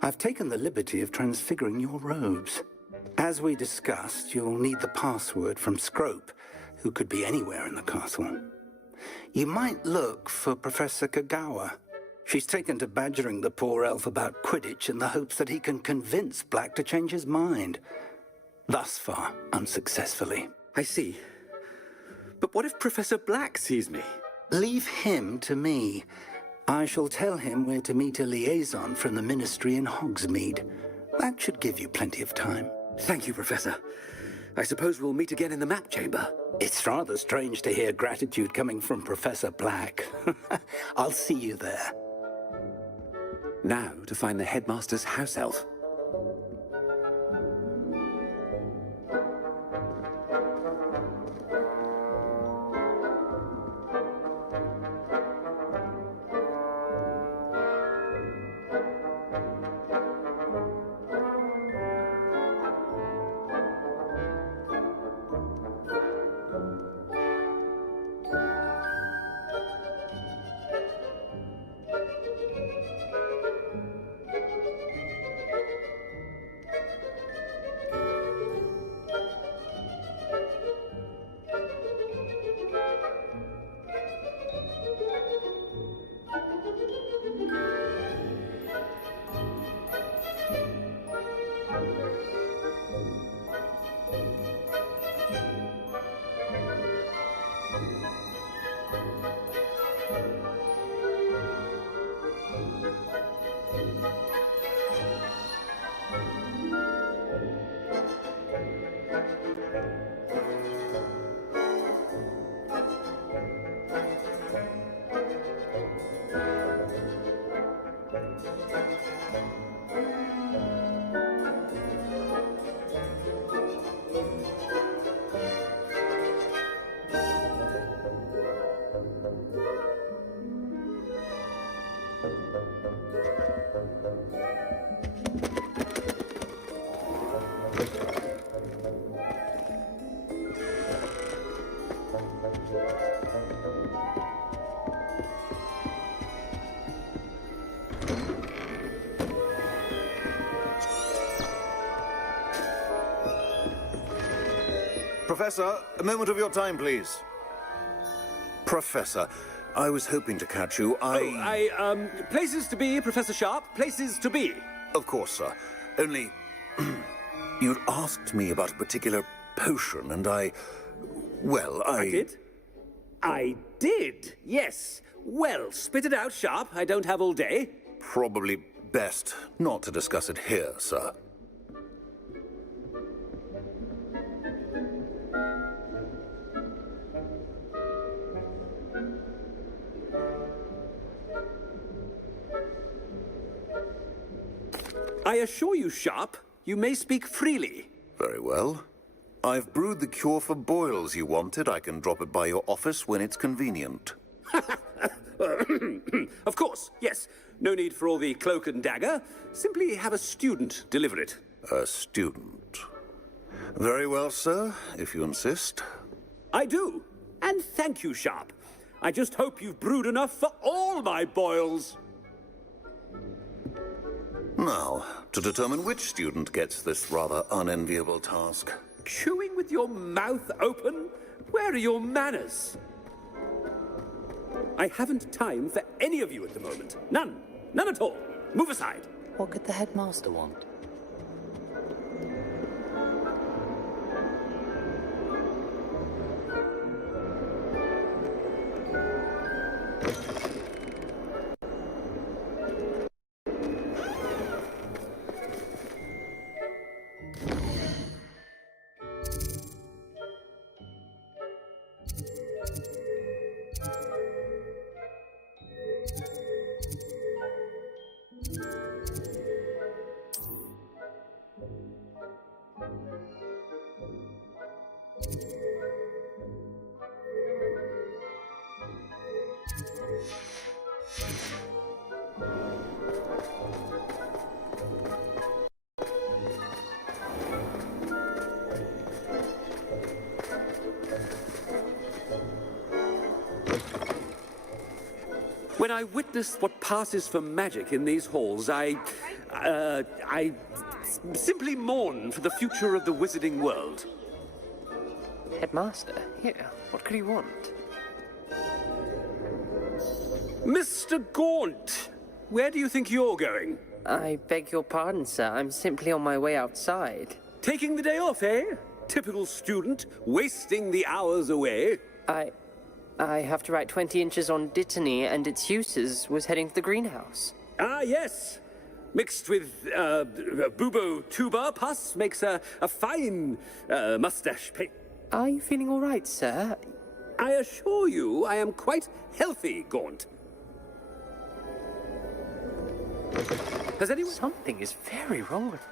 I've taken the liberty of transfiguring your robes. As we discussed, you'll need the password from Scrope, who could be anywhere in the castle. You might look for Professor Kagawa. She's taken to badgering the poor elf about Quidditch in the hopes that he can convince Black to change his mind. Thus far, unsuccessfully. I see. But what if Professor Black sees me? Leave him to me. I shall tell him where to meet a liaison from the Ministry in Hogsmeade. That should give you plenty of time. Thank you, Professor. I suppose we'll meet again in the map chamber. It's rather strange to hear gratitude coming from Professor Black. I'll see you there. Now to find the headmaster's house elf. Professor, a moment of your time, please. Professor, I was hoping to catch you. Places to be, Professor Sharp. Places to be. Of course, sir. Only, you'd asked me about a particular potion, and I did? I did, yes. Well, spit it out, Sharp. I don't have all day. Probably best not to discuss it here, sir. I assure you, Sharp, you may speak freely. Very well. I've brewed the cure for boils you wanted. I can drop it by your office when it's convenient. Of course, yes. No need for all the cloak and dagger. Simply have a student deliver it. A student? Very well, sir, if you insist. I do. And thank you, Sharp. I just hope you've brewed enough for all my boils. Now, to determine which student gets this rather unenviable task. Chewing with your mouth open? Where are your manners? I haven't time for any of you at the moment. None. None at all. Move aside. What could the headmaster want? When I witness what passes for magic in these halls, I simply mourn for the future of the wizarding world. Headmaster, here, what could he want? Mr. Gaunt, where do you think you're going? I beg your pardon, sir. I'm simply on my way outside. Taking the day off, eh? Typical student, wasting the hours away. I have to write 20 inches on Dittany and its uses. Was heading to the greenhouse. Ah, yes. Mixed with bubo tuba pus makes a fine mustache paint. Are you feeling all right, sir? I assure you I am quite healthy, Gaunt. Has anyone... Something is very wrong with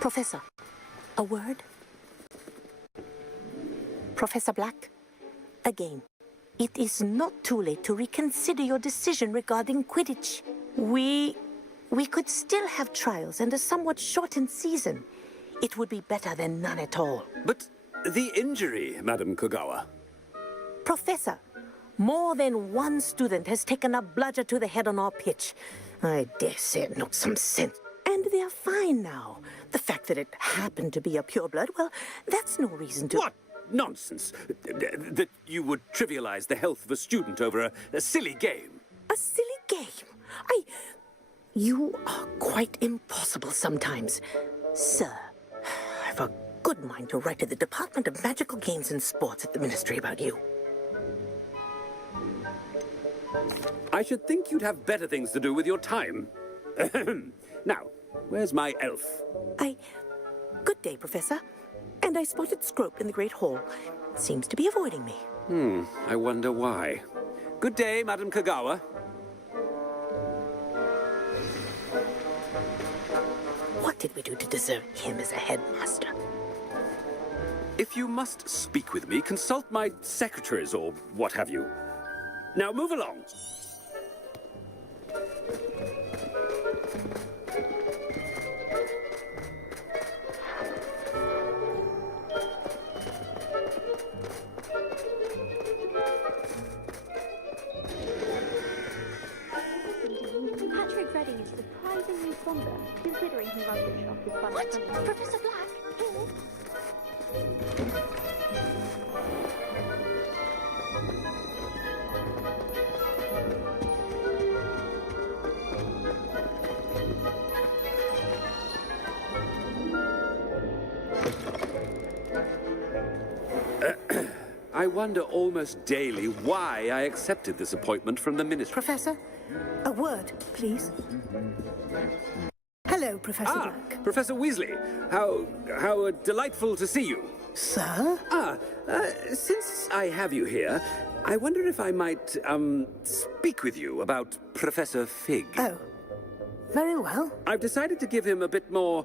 Professor, a word? Professor Black, again, it is not too late to reconsider your decision regarding Quidditch. We could still have trials and a somewhat shortened season. It would be better than none at all. But the injury, Madam Kogawa. Professor, more than one student has taken a bludger to the head on our pitch. I dare say it knows some sense. And they're fine now. The fact that it happened to be a pureblood, well, that's no reason to... What nonsense! That you would trivialize the health of a student over a silly game. A silly game? You are quite impossible sometimes. Sir, I've a good mind to write to the Department of Magical Games and Sports at the Ministry about you. I should think you'd have better things to do with your time. Now, where's my elf? Good day, Professor. And I spotted Scrope in the Great Hall. Seems to be avoiding me. I wonder why. Good day, Madam Kogawa. What did we do to deserve him as a headmaster? If you must speak with me, consult my secretaries or what have you. Now move along. Patrick Redding is surprisingly somber, considering he runs the shop with fun. What? Professor Black? I wonder almost daily why I accepted this appointment from the ministry. Professor, a word, please. Hello, Professor Black. Professor Weasley. How delightful to see you. Sir? Since I have you here, I wonder if I might, speak with you about Professor Fig. Oh, very well. I've decided to give him a bit more,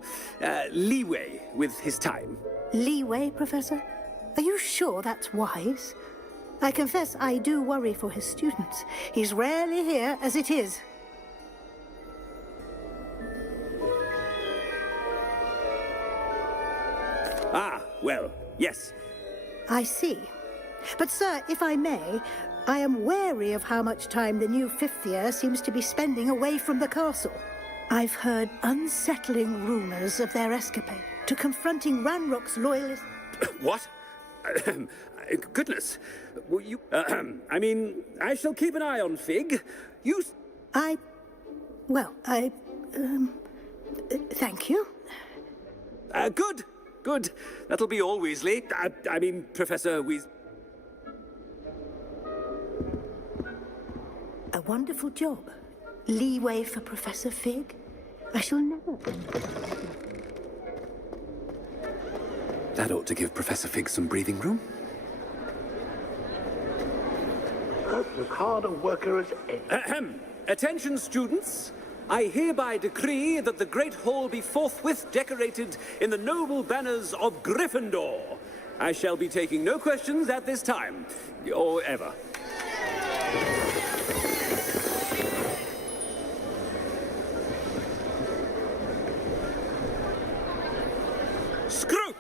leeway with his time. Leeway, Professor? Are you sure that's wise? I confess I do worry for his students. He's rarely here as it is. Well, yes. I see. But, sir, if I may, I am wary of how much time the new fifth year seems to be spending away from the castle. I've heard unsettling rumors of their escapade to confronting Ranrock's loyalists. What? Goodness. Well, you... I mean, I shall keep an eye on Fig. You... Thank you. Good. Good. That'll be all, Weasley. I mean, Professor Weasley. A wonderful job. Leeway for Professor Fig. I shall never... That ought to give Professor Fig some breathing room. As hard a worker as any. Attention, students. I hereby decree that the Great Hall be forthwith decorated in the noble banners of Gryffindor. I shall be taking no questions at this time, or ever. Scrope!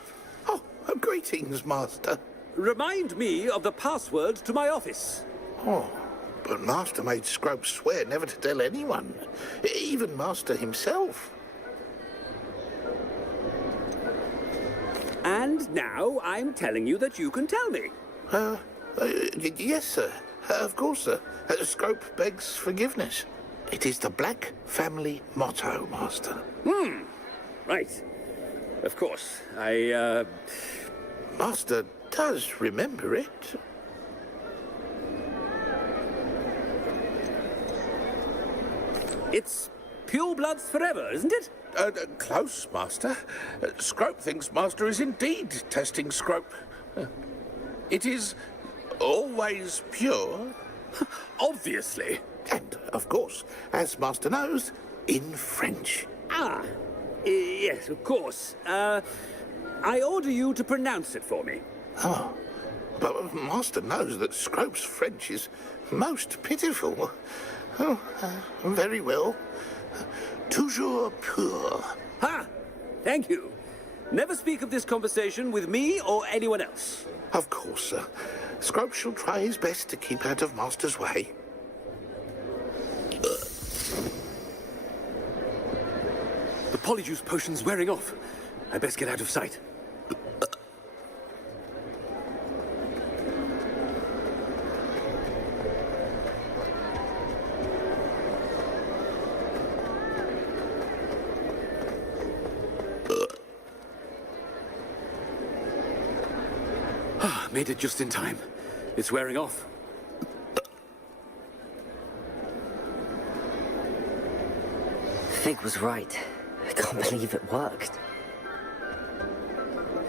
Oh, greetings, Master. Remind me of the password to my office. Oh, But Master made Scrope swear never to tell anyone, even Master himself. And now I'm telling you that you can tell me. Yes, sir. Of course, sir. Scrope begs forgiveness. It is the Black family motto, Master. Right. Of course. Master does remember it. It's pure bloods forever, isn't it? Close, Master. Scrope thinks Master is indeed testing Scrope. It is always pure. Obviously. And, of course, as Master knows, in French. Yes, of course. I order you to pronounce it for me. Oh, but Master knows that Scrope's French is most pitiful. Oh, very well. Toujours pur. Ha! Thank you. Never speak of this conversation with me or anyone else. Of course, sir. Scrope shall try his best to keep out of Master's way. The polyjuice potion's wearing off. I best get out of sight. Made it just in time. It's wearing off. Fig was right. I can't believe it worked.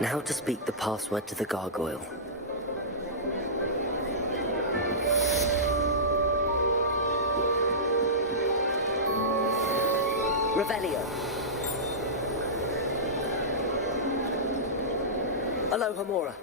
Now to speak the password to the gargoyle. Revelio. Alohomora.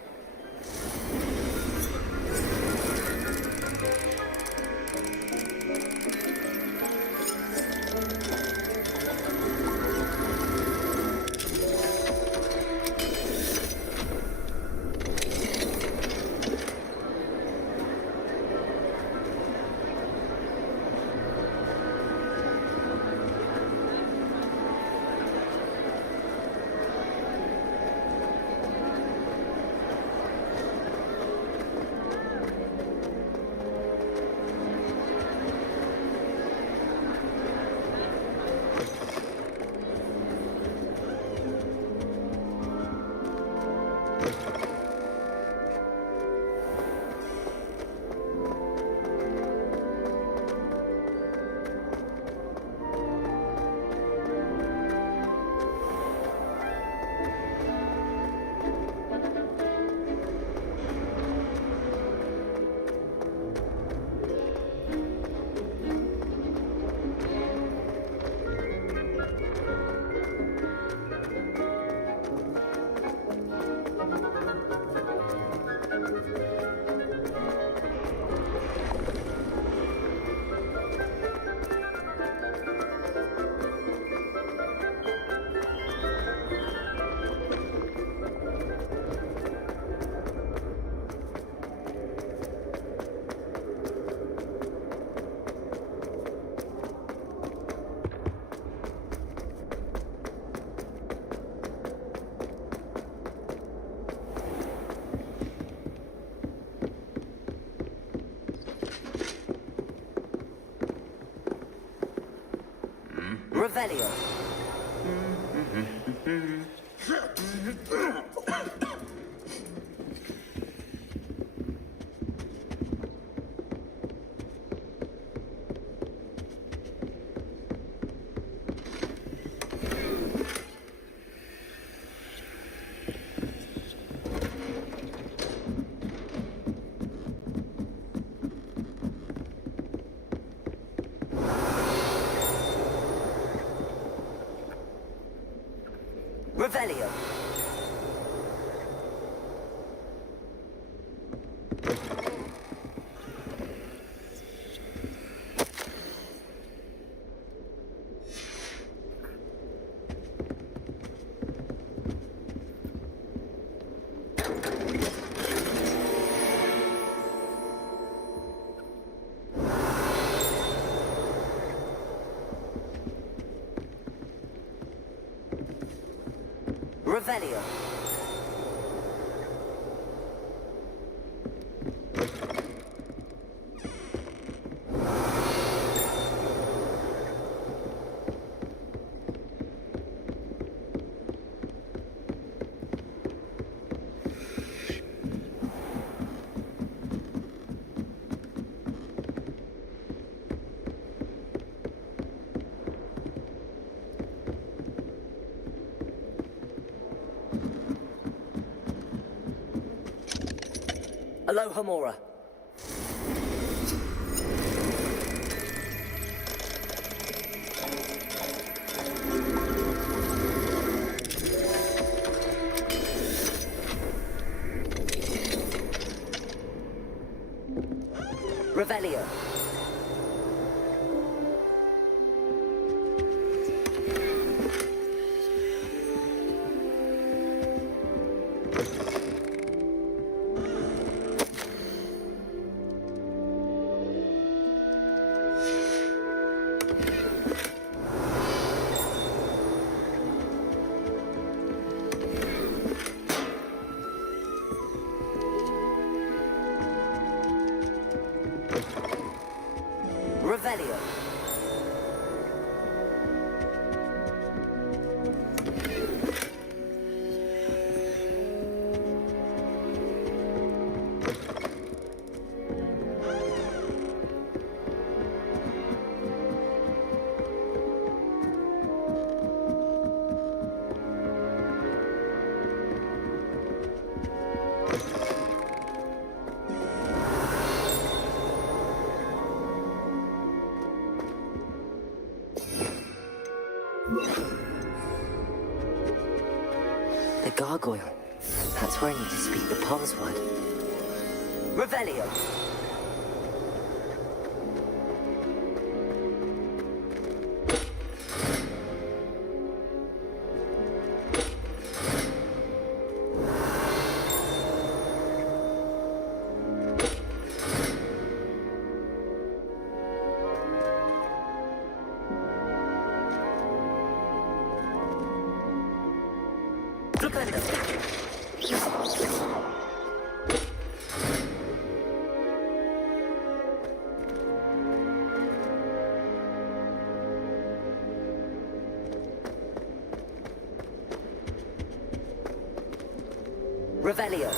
Revelio. Revelio. Revelio. Alohomora. Revelio. Revelio. The gargoyle. That's where I need to speak the password. Revelio. Revelio.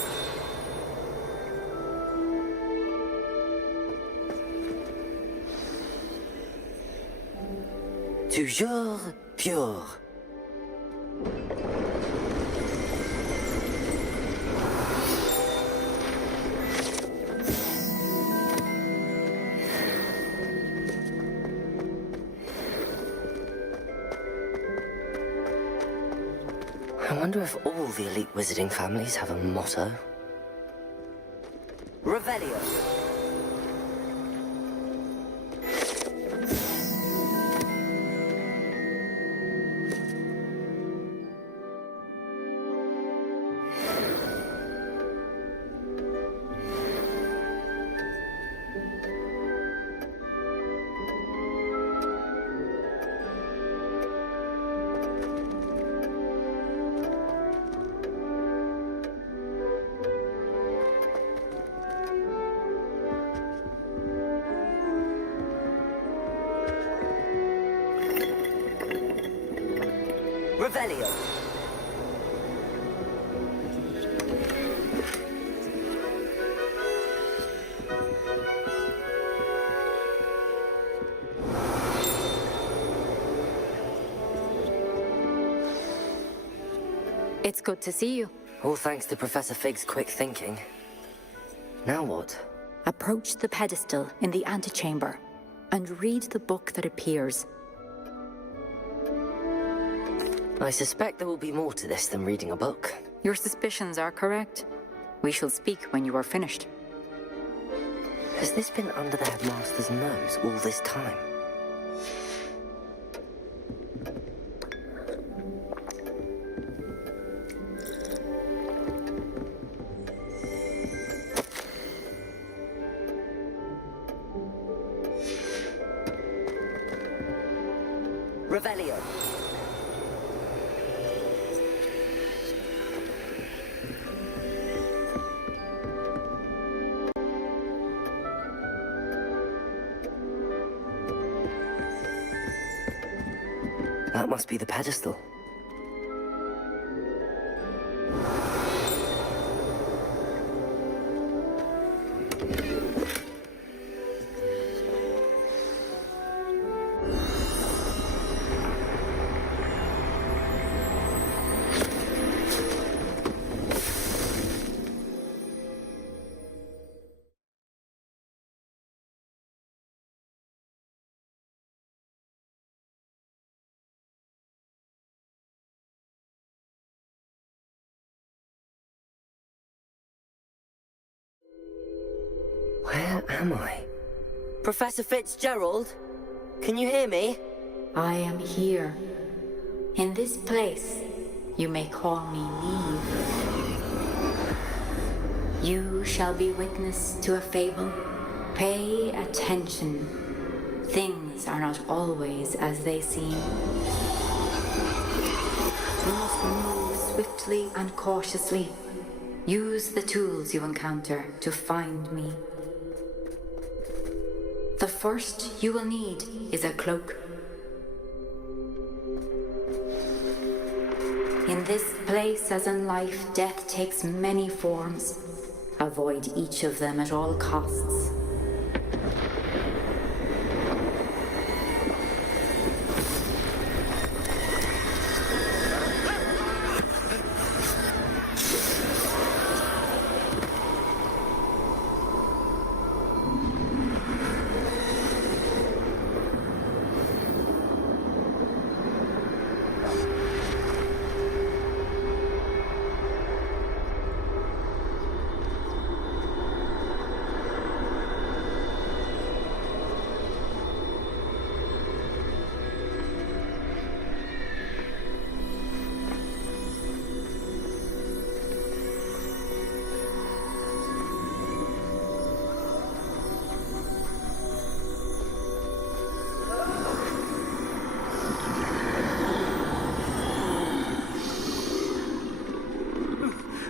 Toujours pure. I wonder if all the elite wizarding families have a motto. Revelio. Revelio. It's good to see you. All thanks to Professor Fig's quick thinking. Now what? Approach the pedestal in the antechamber and read the book that appears. I suspect there will be more to this than reading a book. Your suspicions are correct. We shall speak when you are finished. Has this been under the headmaster's nose all this time? Revelio. That must be the pedestal. Where am I? Professor Fitzgerald? Can you hear me? I am here. In this place, you may call me Neve. You shall be witness to a fable. Pay attention. Things are not always as they seem. You must move swiftly and cautiously. Use the tools you encounter to find me. The first you will need is a cloak. In this place, as in life, death takes many forms. Avoid each of them at all costs.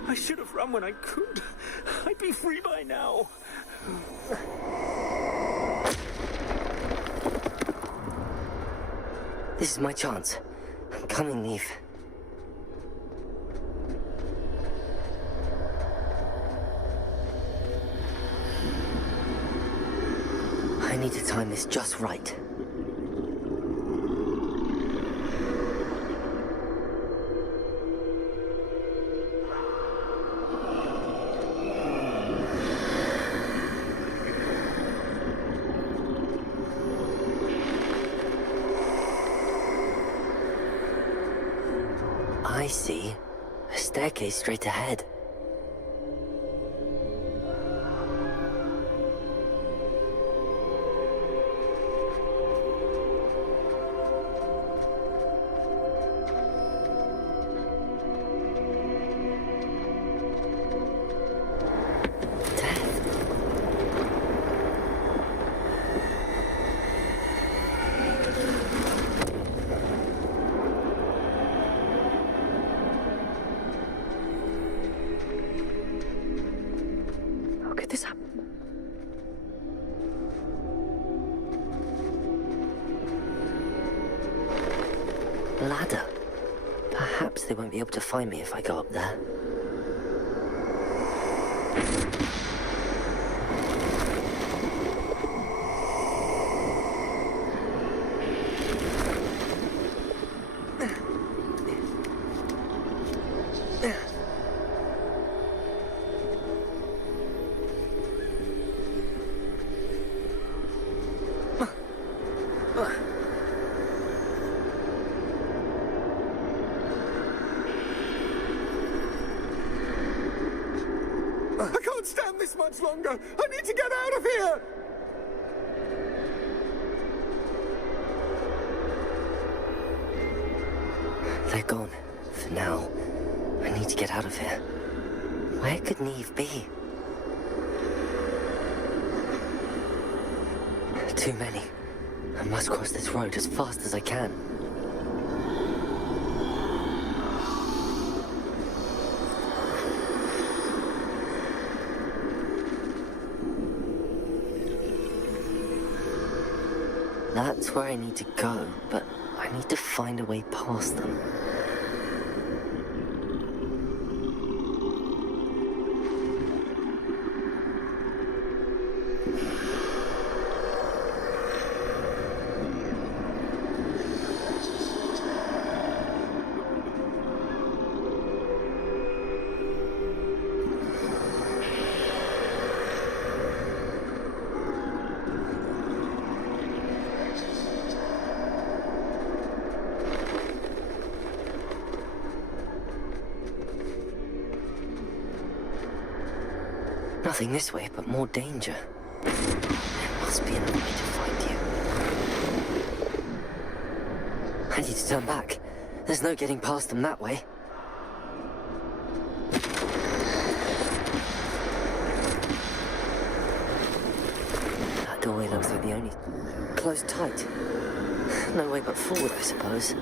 I should have run when I could. I'd be free by now. This is my chance. I'm coming, Neve. I need to time this just right. I see. A staircase straight ahead. Ladder. Perhaps they won't be able to find me if I go up there. I can't stand this much longer! I need to get out of here! They're gone. For now. I need to get out of here. Where could Neve be? Too many. I must cross this road as fast as I can. That's where I need to go, but I I need to find a way past them. Nothing this way, but more danger. There must be another way to find you. I need to turn back. There's no getting past them that way. That doorway looks like the only... closed tight. No way but forward, I suppose.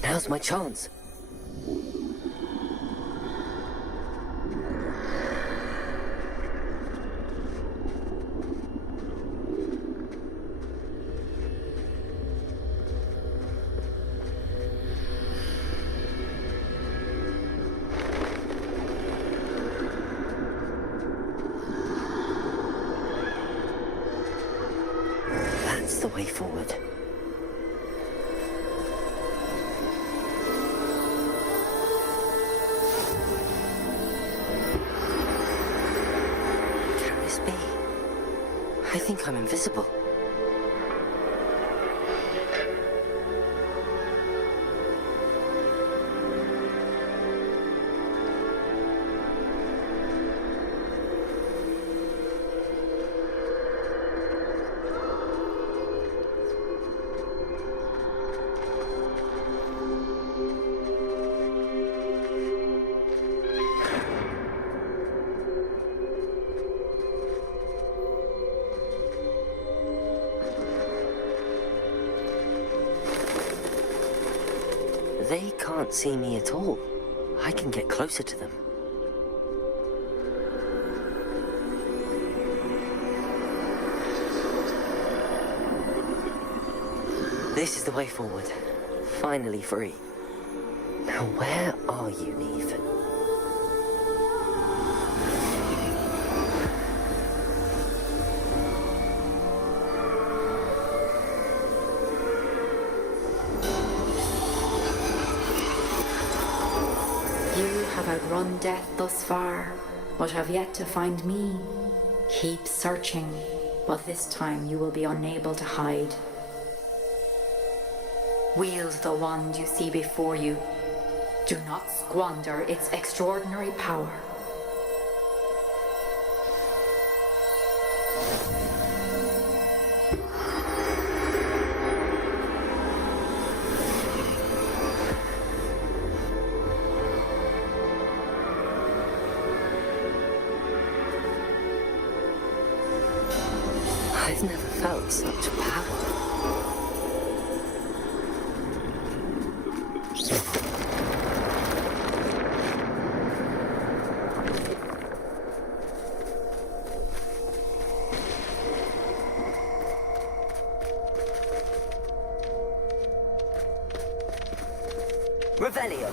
Now's my chance. That's the way forward. I think I'm invisible. They can't see me at all. I can get closer to them. This is the way forward. Finally free. Now where are you, Neve? You have outrun death thus far, but have yet to find me. Keep searching, but this time you will be unable to hide. Wield the wand you see before you. Do not squander its extraordinary power. I've never felt such power. Revelio.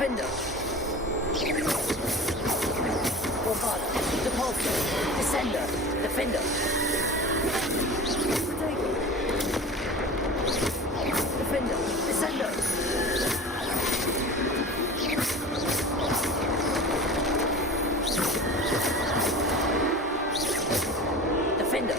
Defender. Bombarda. Depulsor. Descender. Defender. Defender. Descender. Defender.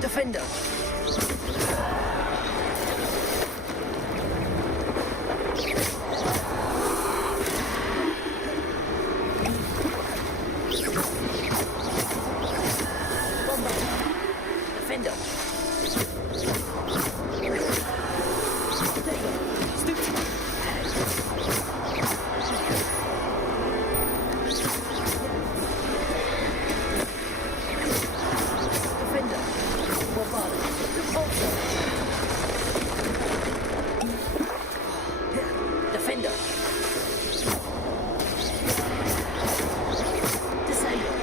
Defender. Defender. Defender. Bombarda. Depulsor. Defender. Descender.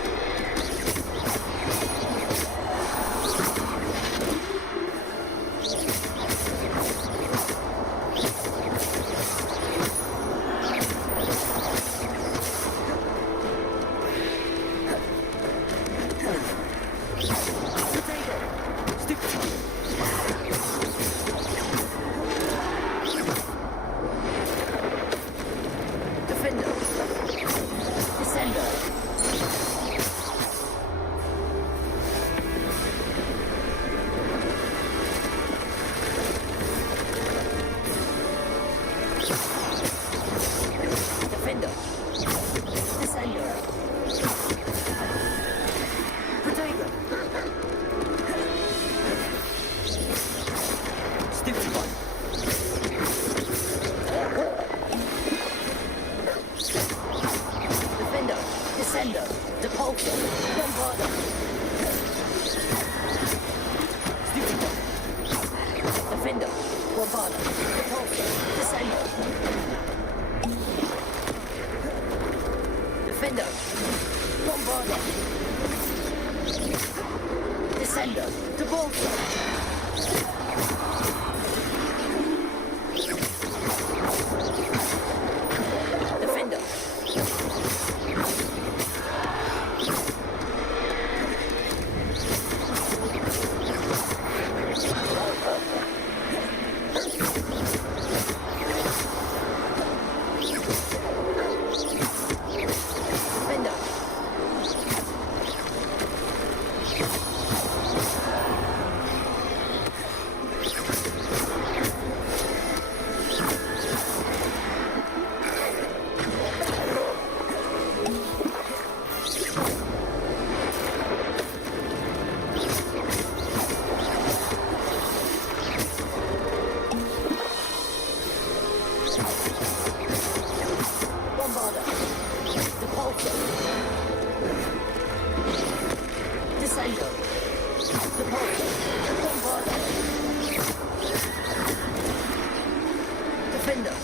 Defender. Descender. Defender. Descender. Protego. Stupid one. Defender. Descender. Depulsor. Bombarda. Stupid one. Defender. Bombarda. Depulsor. Descender. Defender. Bombarda. Descender. Depulsor. Defender. Defender. Bombarda. Depulsor. Descender. Depulsor. Bombarda. Defender.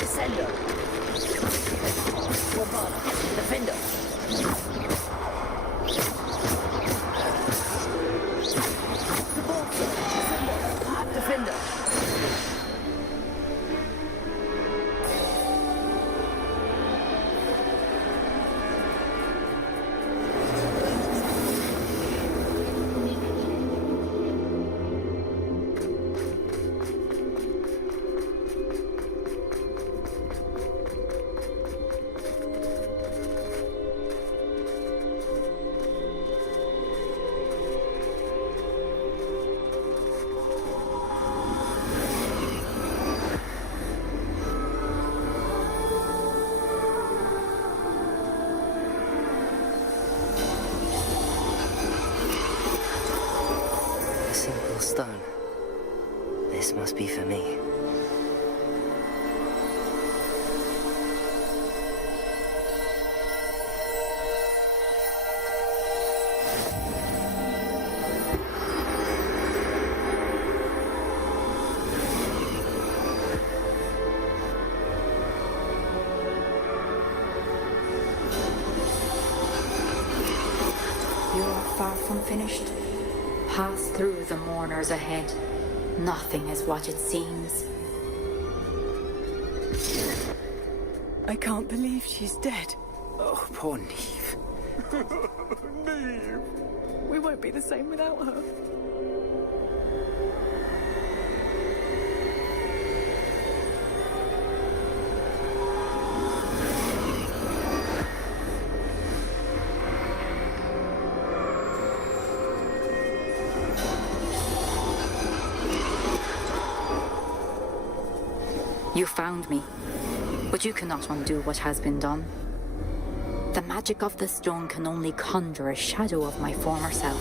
Descender. Bombarda. Defender. Depulsor. Descender. Defender. Purple stone. This must be for me. You are far from finished. Pass through the mourners ahead. Nothing is what it seems. I can't believe she's dead. Oh, poor Neve. Neve. We won't be the same without her. You found me, but you cannot undo what has been done. The magic of the stone can only conjure a shadow of my former self.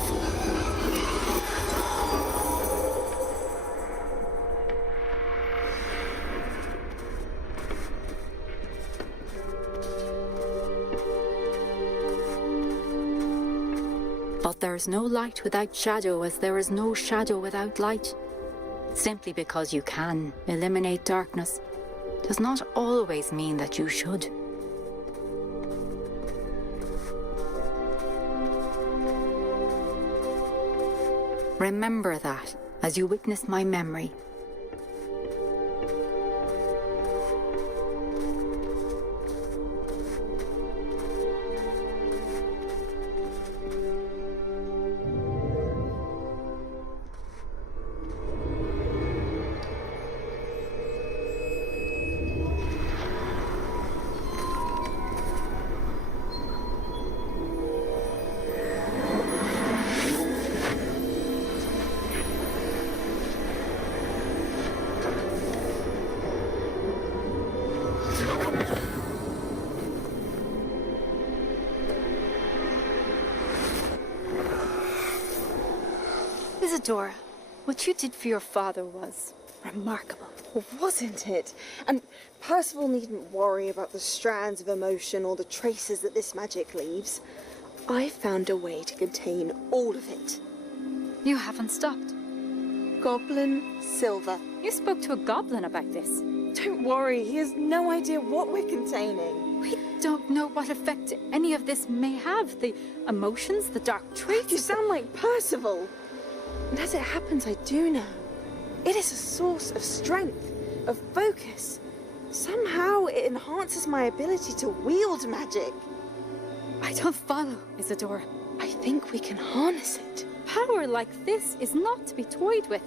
But there is no light without shadow, as there is no shadow without light. Simply because you can eliminate darkness does not always mean that you should. Remember that as you witness my memory. Isadora, what you did for your father was remarkable. Well, wasn't it? And Percival needn't worry about the strands of emotion or the traces that this magic leaves. I found a way to contain all of it. You haven't stopped. Goblin Silver. You spoke to a goblin about this. Don't worry, he has no idea what we're containing. We don't know what effect any of this may have. The emotions, the dark traits. You sound like Percival. And as it happens, I do know. It is a source of strength, of focus. Somehow it enhances my ability to wield magic. I don't follow, Isadora. I think we can harness it. Power like this is not to be toyed with.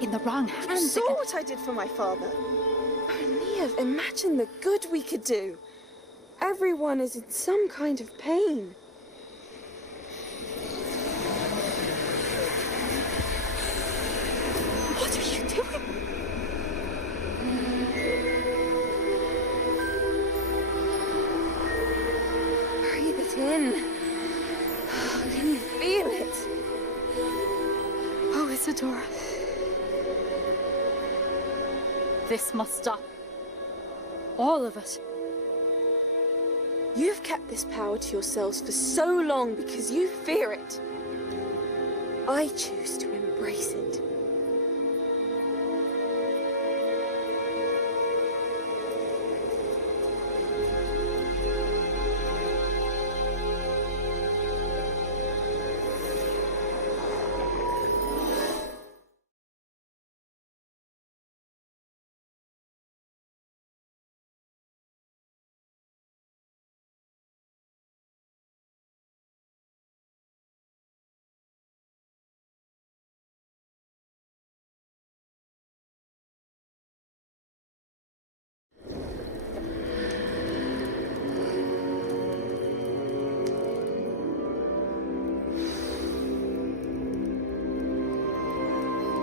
In the wrong hands. You saw what I did for my father. Oh, Neve, imagine the good we could do. Everyone is in some kind of pain. What are you doing? Breathe it in. Can you feel it? Oh, Isadora. This must stop. All of it. You've kept this power to yourselves for so long because you fear it. I choose to embrace it.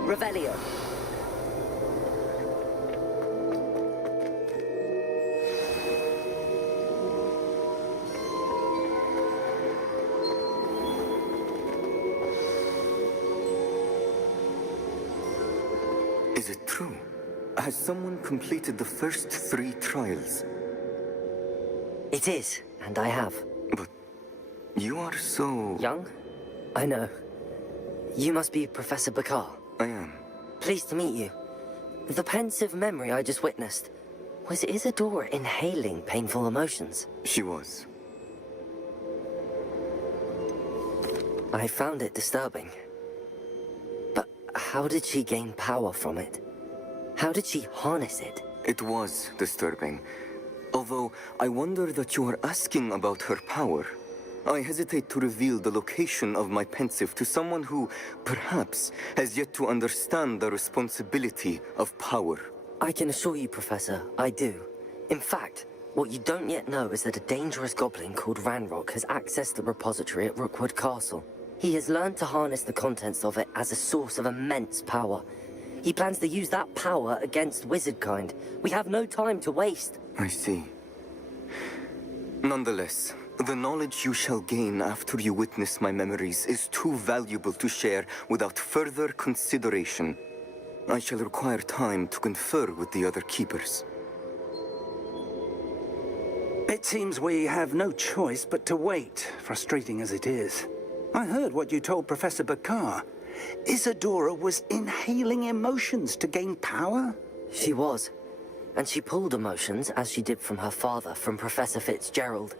Revelio. Is it true? Has someone completed the first 3 trials? It is, and I have. But you are so... Young? I know. You must be Professor Bakar. I am. Pleased to meet you. The pensive memory I just witnessed. Was Isadora inhaling painful emotions? She was. I found it disturbing. But how did she gain power from it? How did she harness it? It was disturbing. Although I wonder that you are asking about her power. I hesitate to reveal the location of my pensive to someone who, perhaps, has yet to understand the responsibility of power. I can assure you, Professor, I do. In fact, what you don't yet know is that a dangerous goblin called Ranrock has accessed the repository at Rookwood Castle. He has learned to harness the contents of it as a source of immense power. He plans to use that power against wizardkind. We have no time to waste. I see. Nonetheless, the knowledge you shall gain after you witness my memories is too valuable to share without further consideration. I shall require time to confer with the other keepers. It seems we have no choice but to wait, frustrating as it is. I heard what you told Professor Bakar. Isadora was inhaling emotions to gain power? She was. And she pulled emotions, as she did from her father, from Professor Fitzgerald,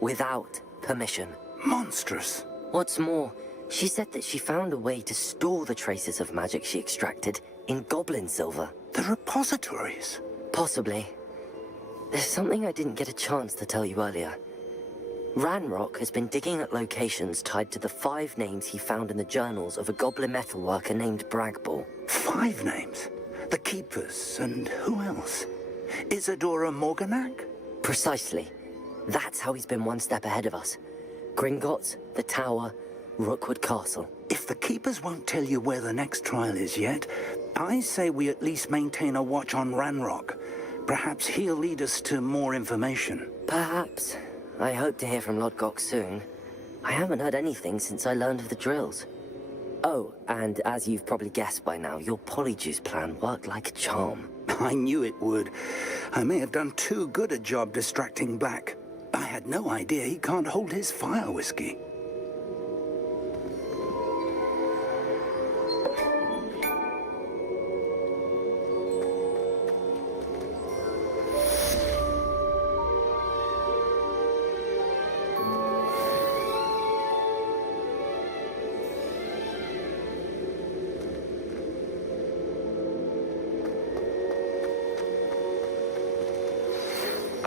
without permission. Monstrous. What's more, she said that she found a way to store the traces of magic she extracted in goblin silver. The repositories? Possibly. There's something I didn't get a chance to tell you earlier. Ranrock has been digging at locations tied to the 5 names he found in the journals of a goblin metalworker named Bragball. 5 names? The Keepers, and who else? Isadora Morganac? Precisely. That's how he's been one step ahead of us. Gringotts, the Tower, Rookwood Castle. If the Keepers won't tell you where the next trial is yet, I say we at least maintain a watch on Ranrock. Perhaps he'll lead us to more information. Perhaps. I hope to hear from Lodgok soon. I haven't heard anything since I learned of the drills. Oh, and as you've probably guessed by now, your polyjuice plan worked like a charm. I knew it would. I may have done too good a job distracting Black. I had no idea he can't hold his fire whiskey.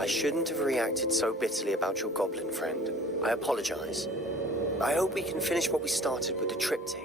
I shouldn't have reacted so bitterly about your goblin friend. I apologize. I hope we can finish what we started with the triptych.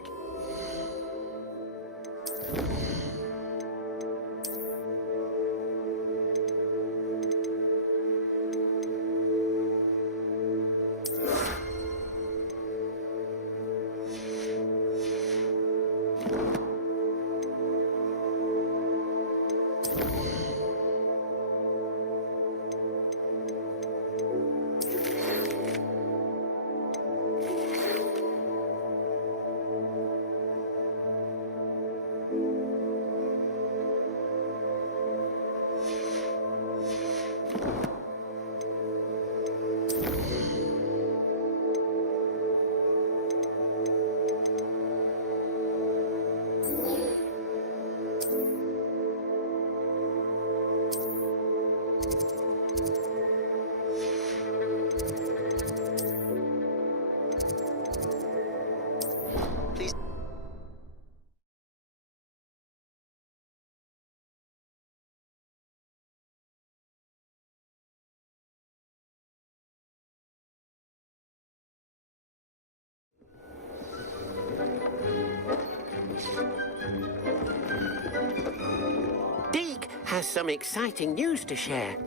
Deke has some exciting news to share.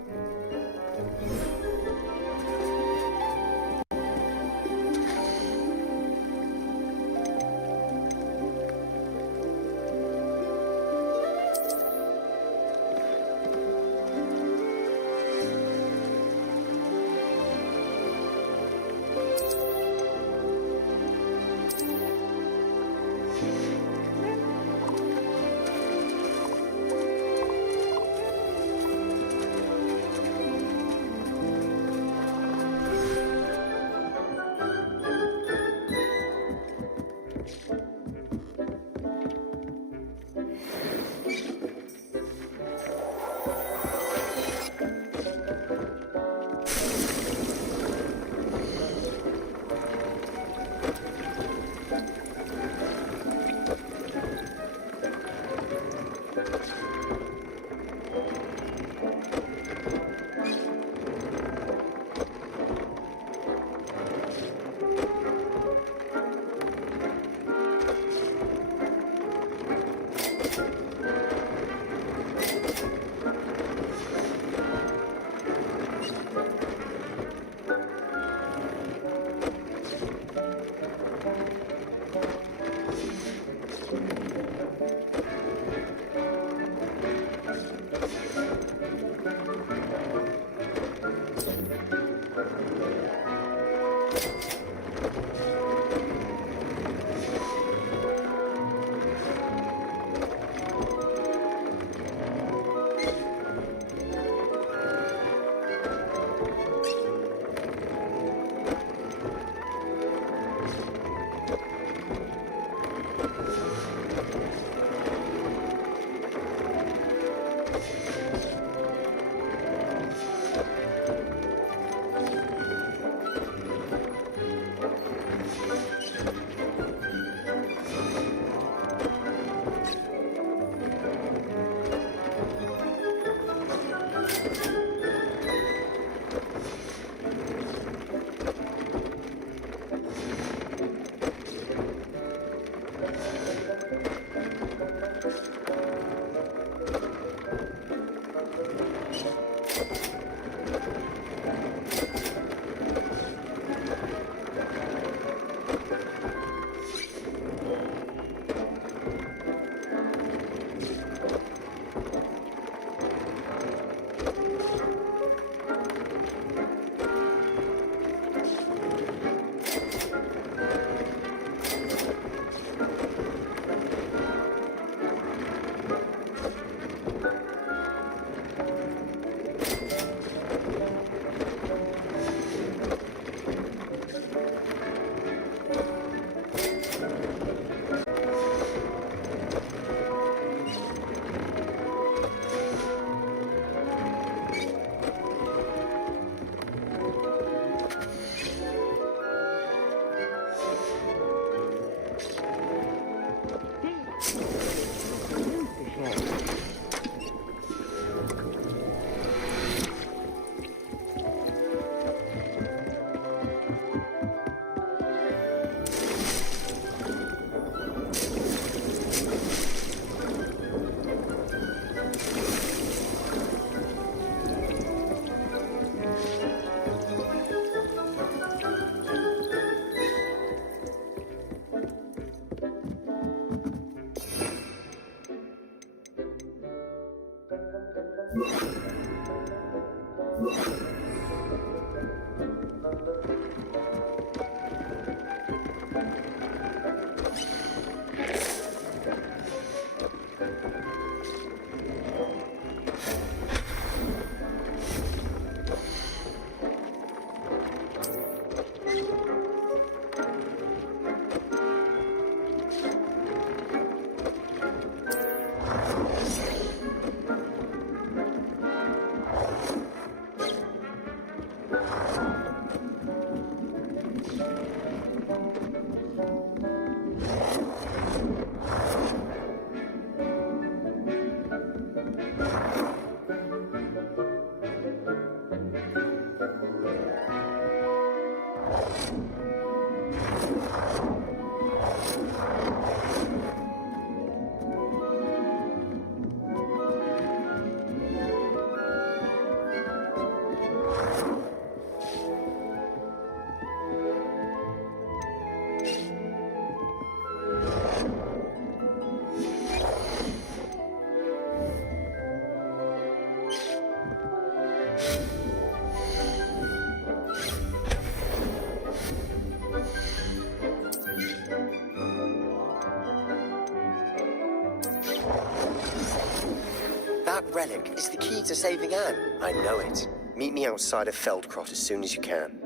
That relic is the key to saving Anne. I know it. Meet me outside of Feldcrot as soon as you can.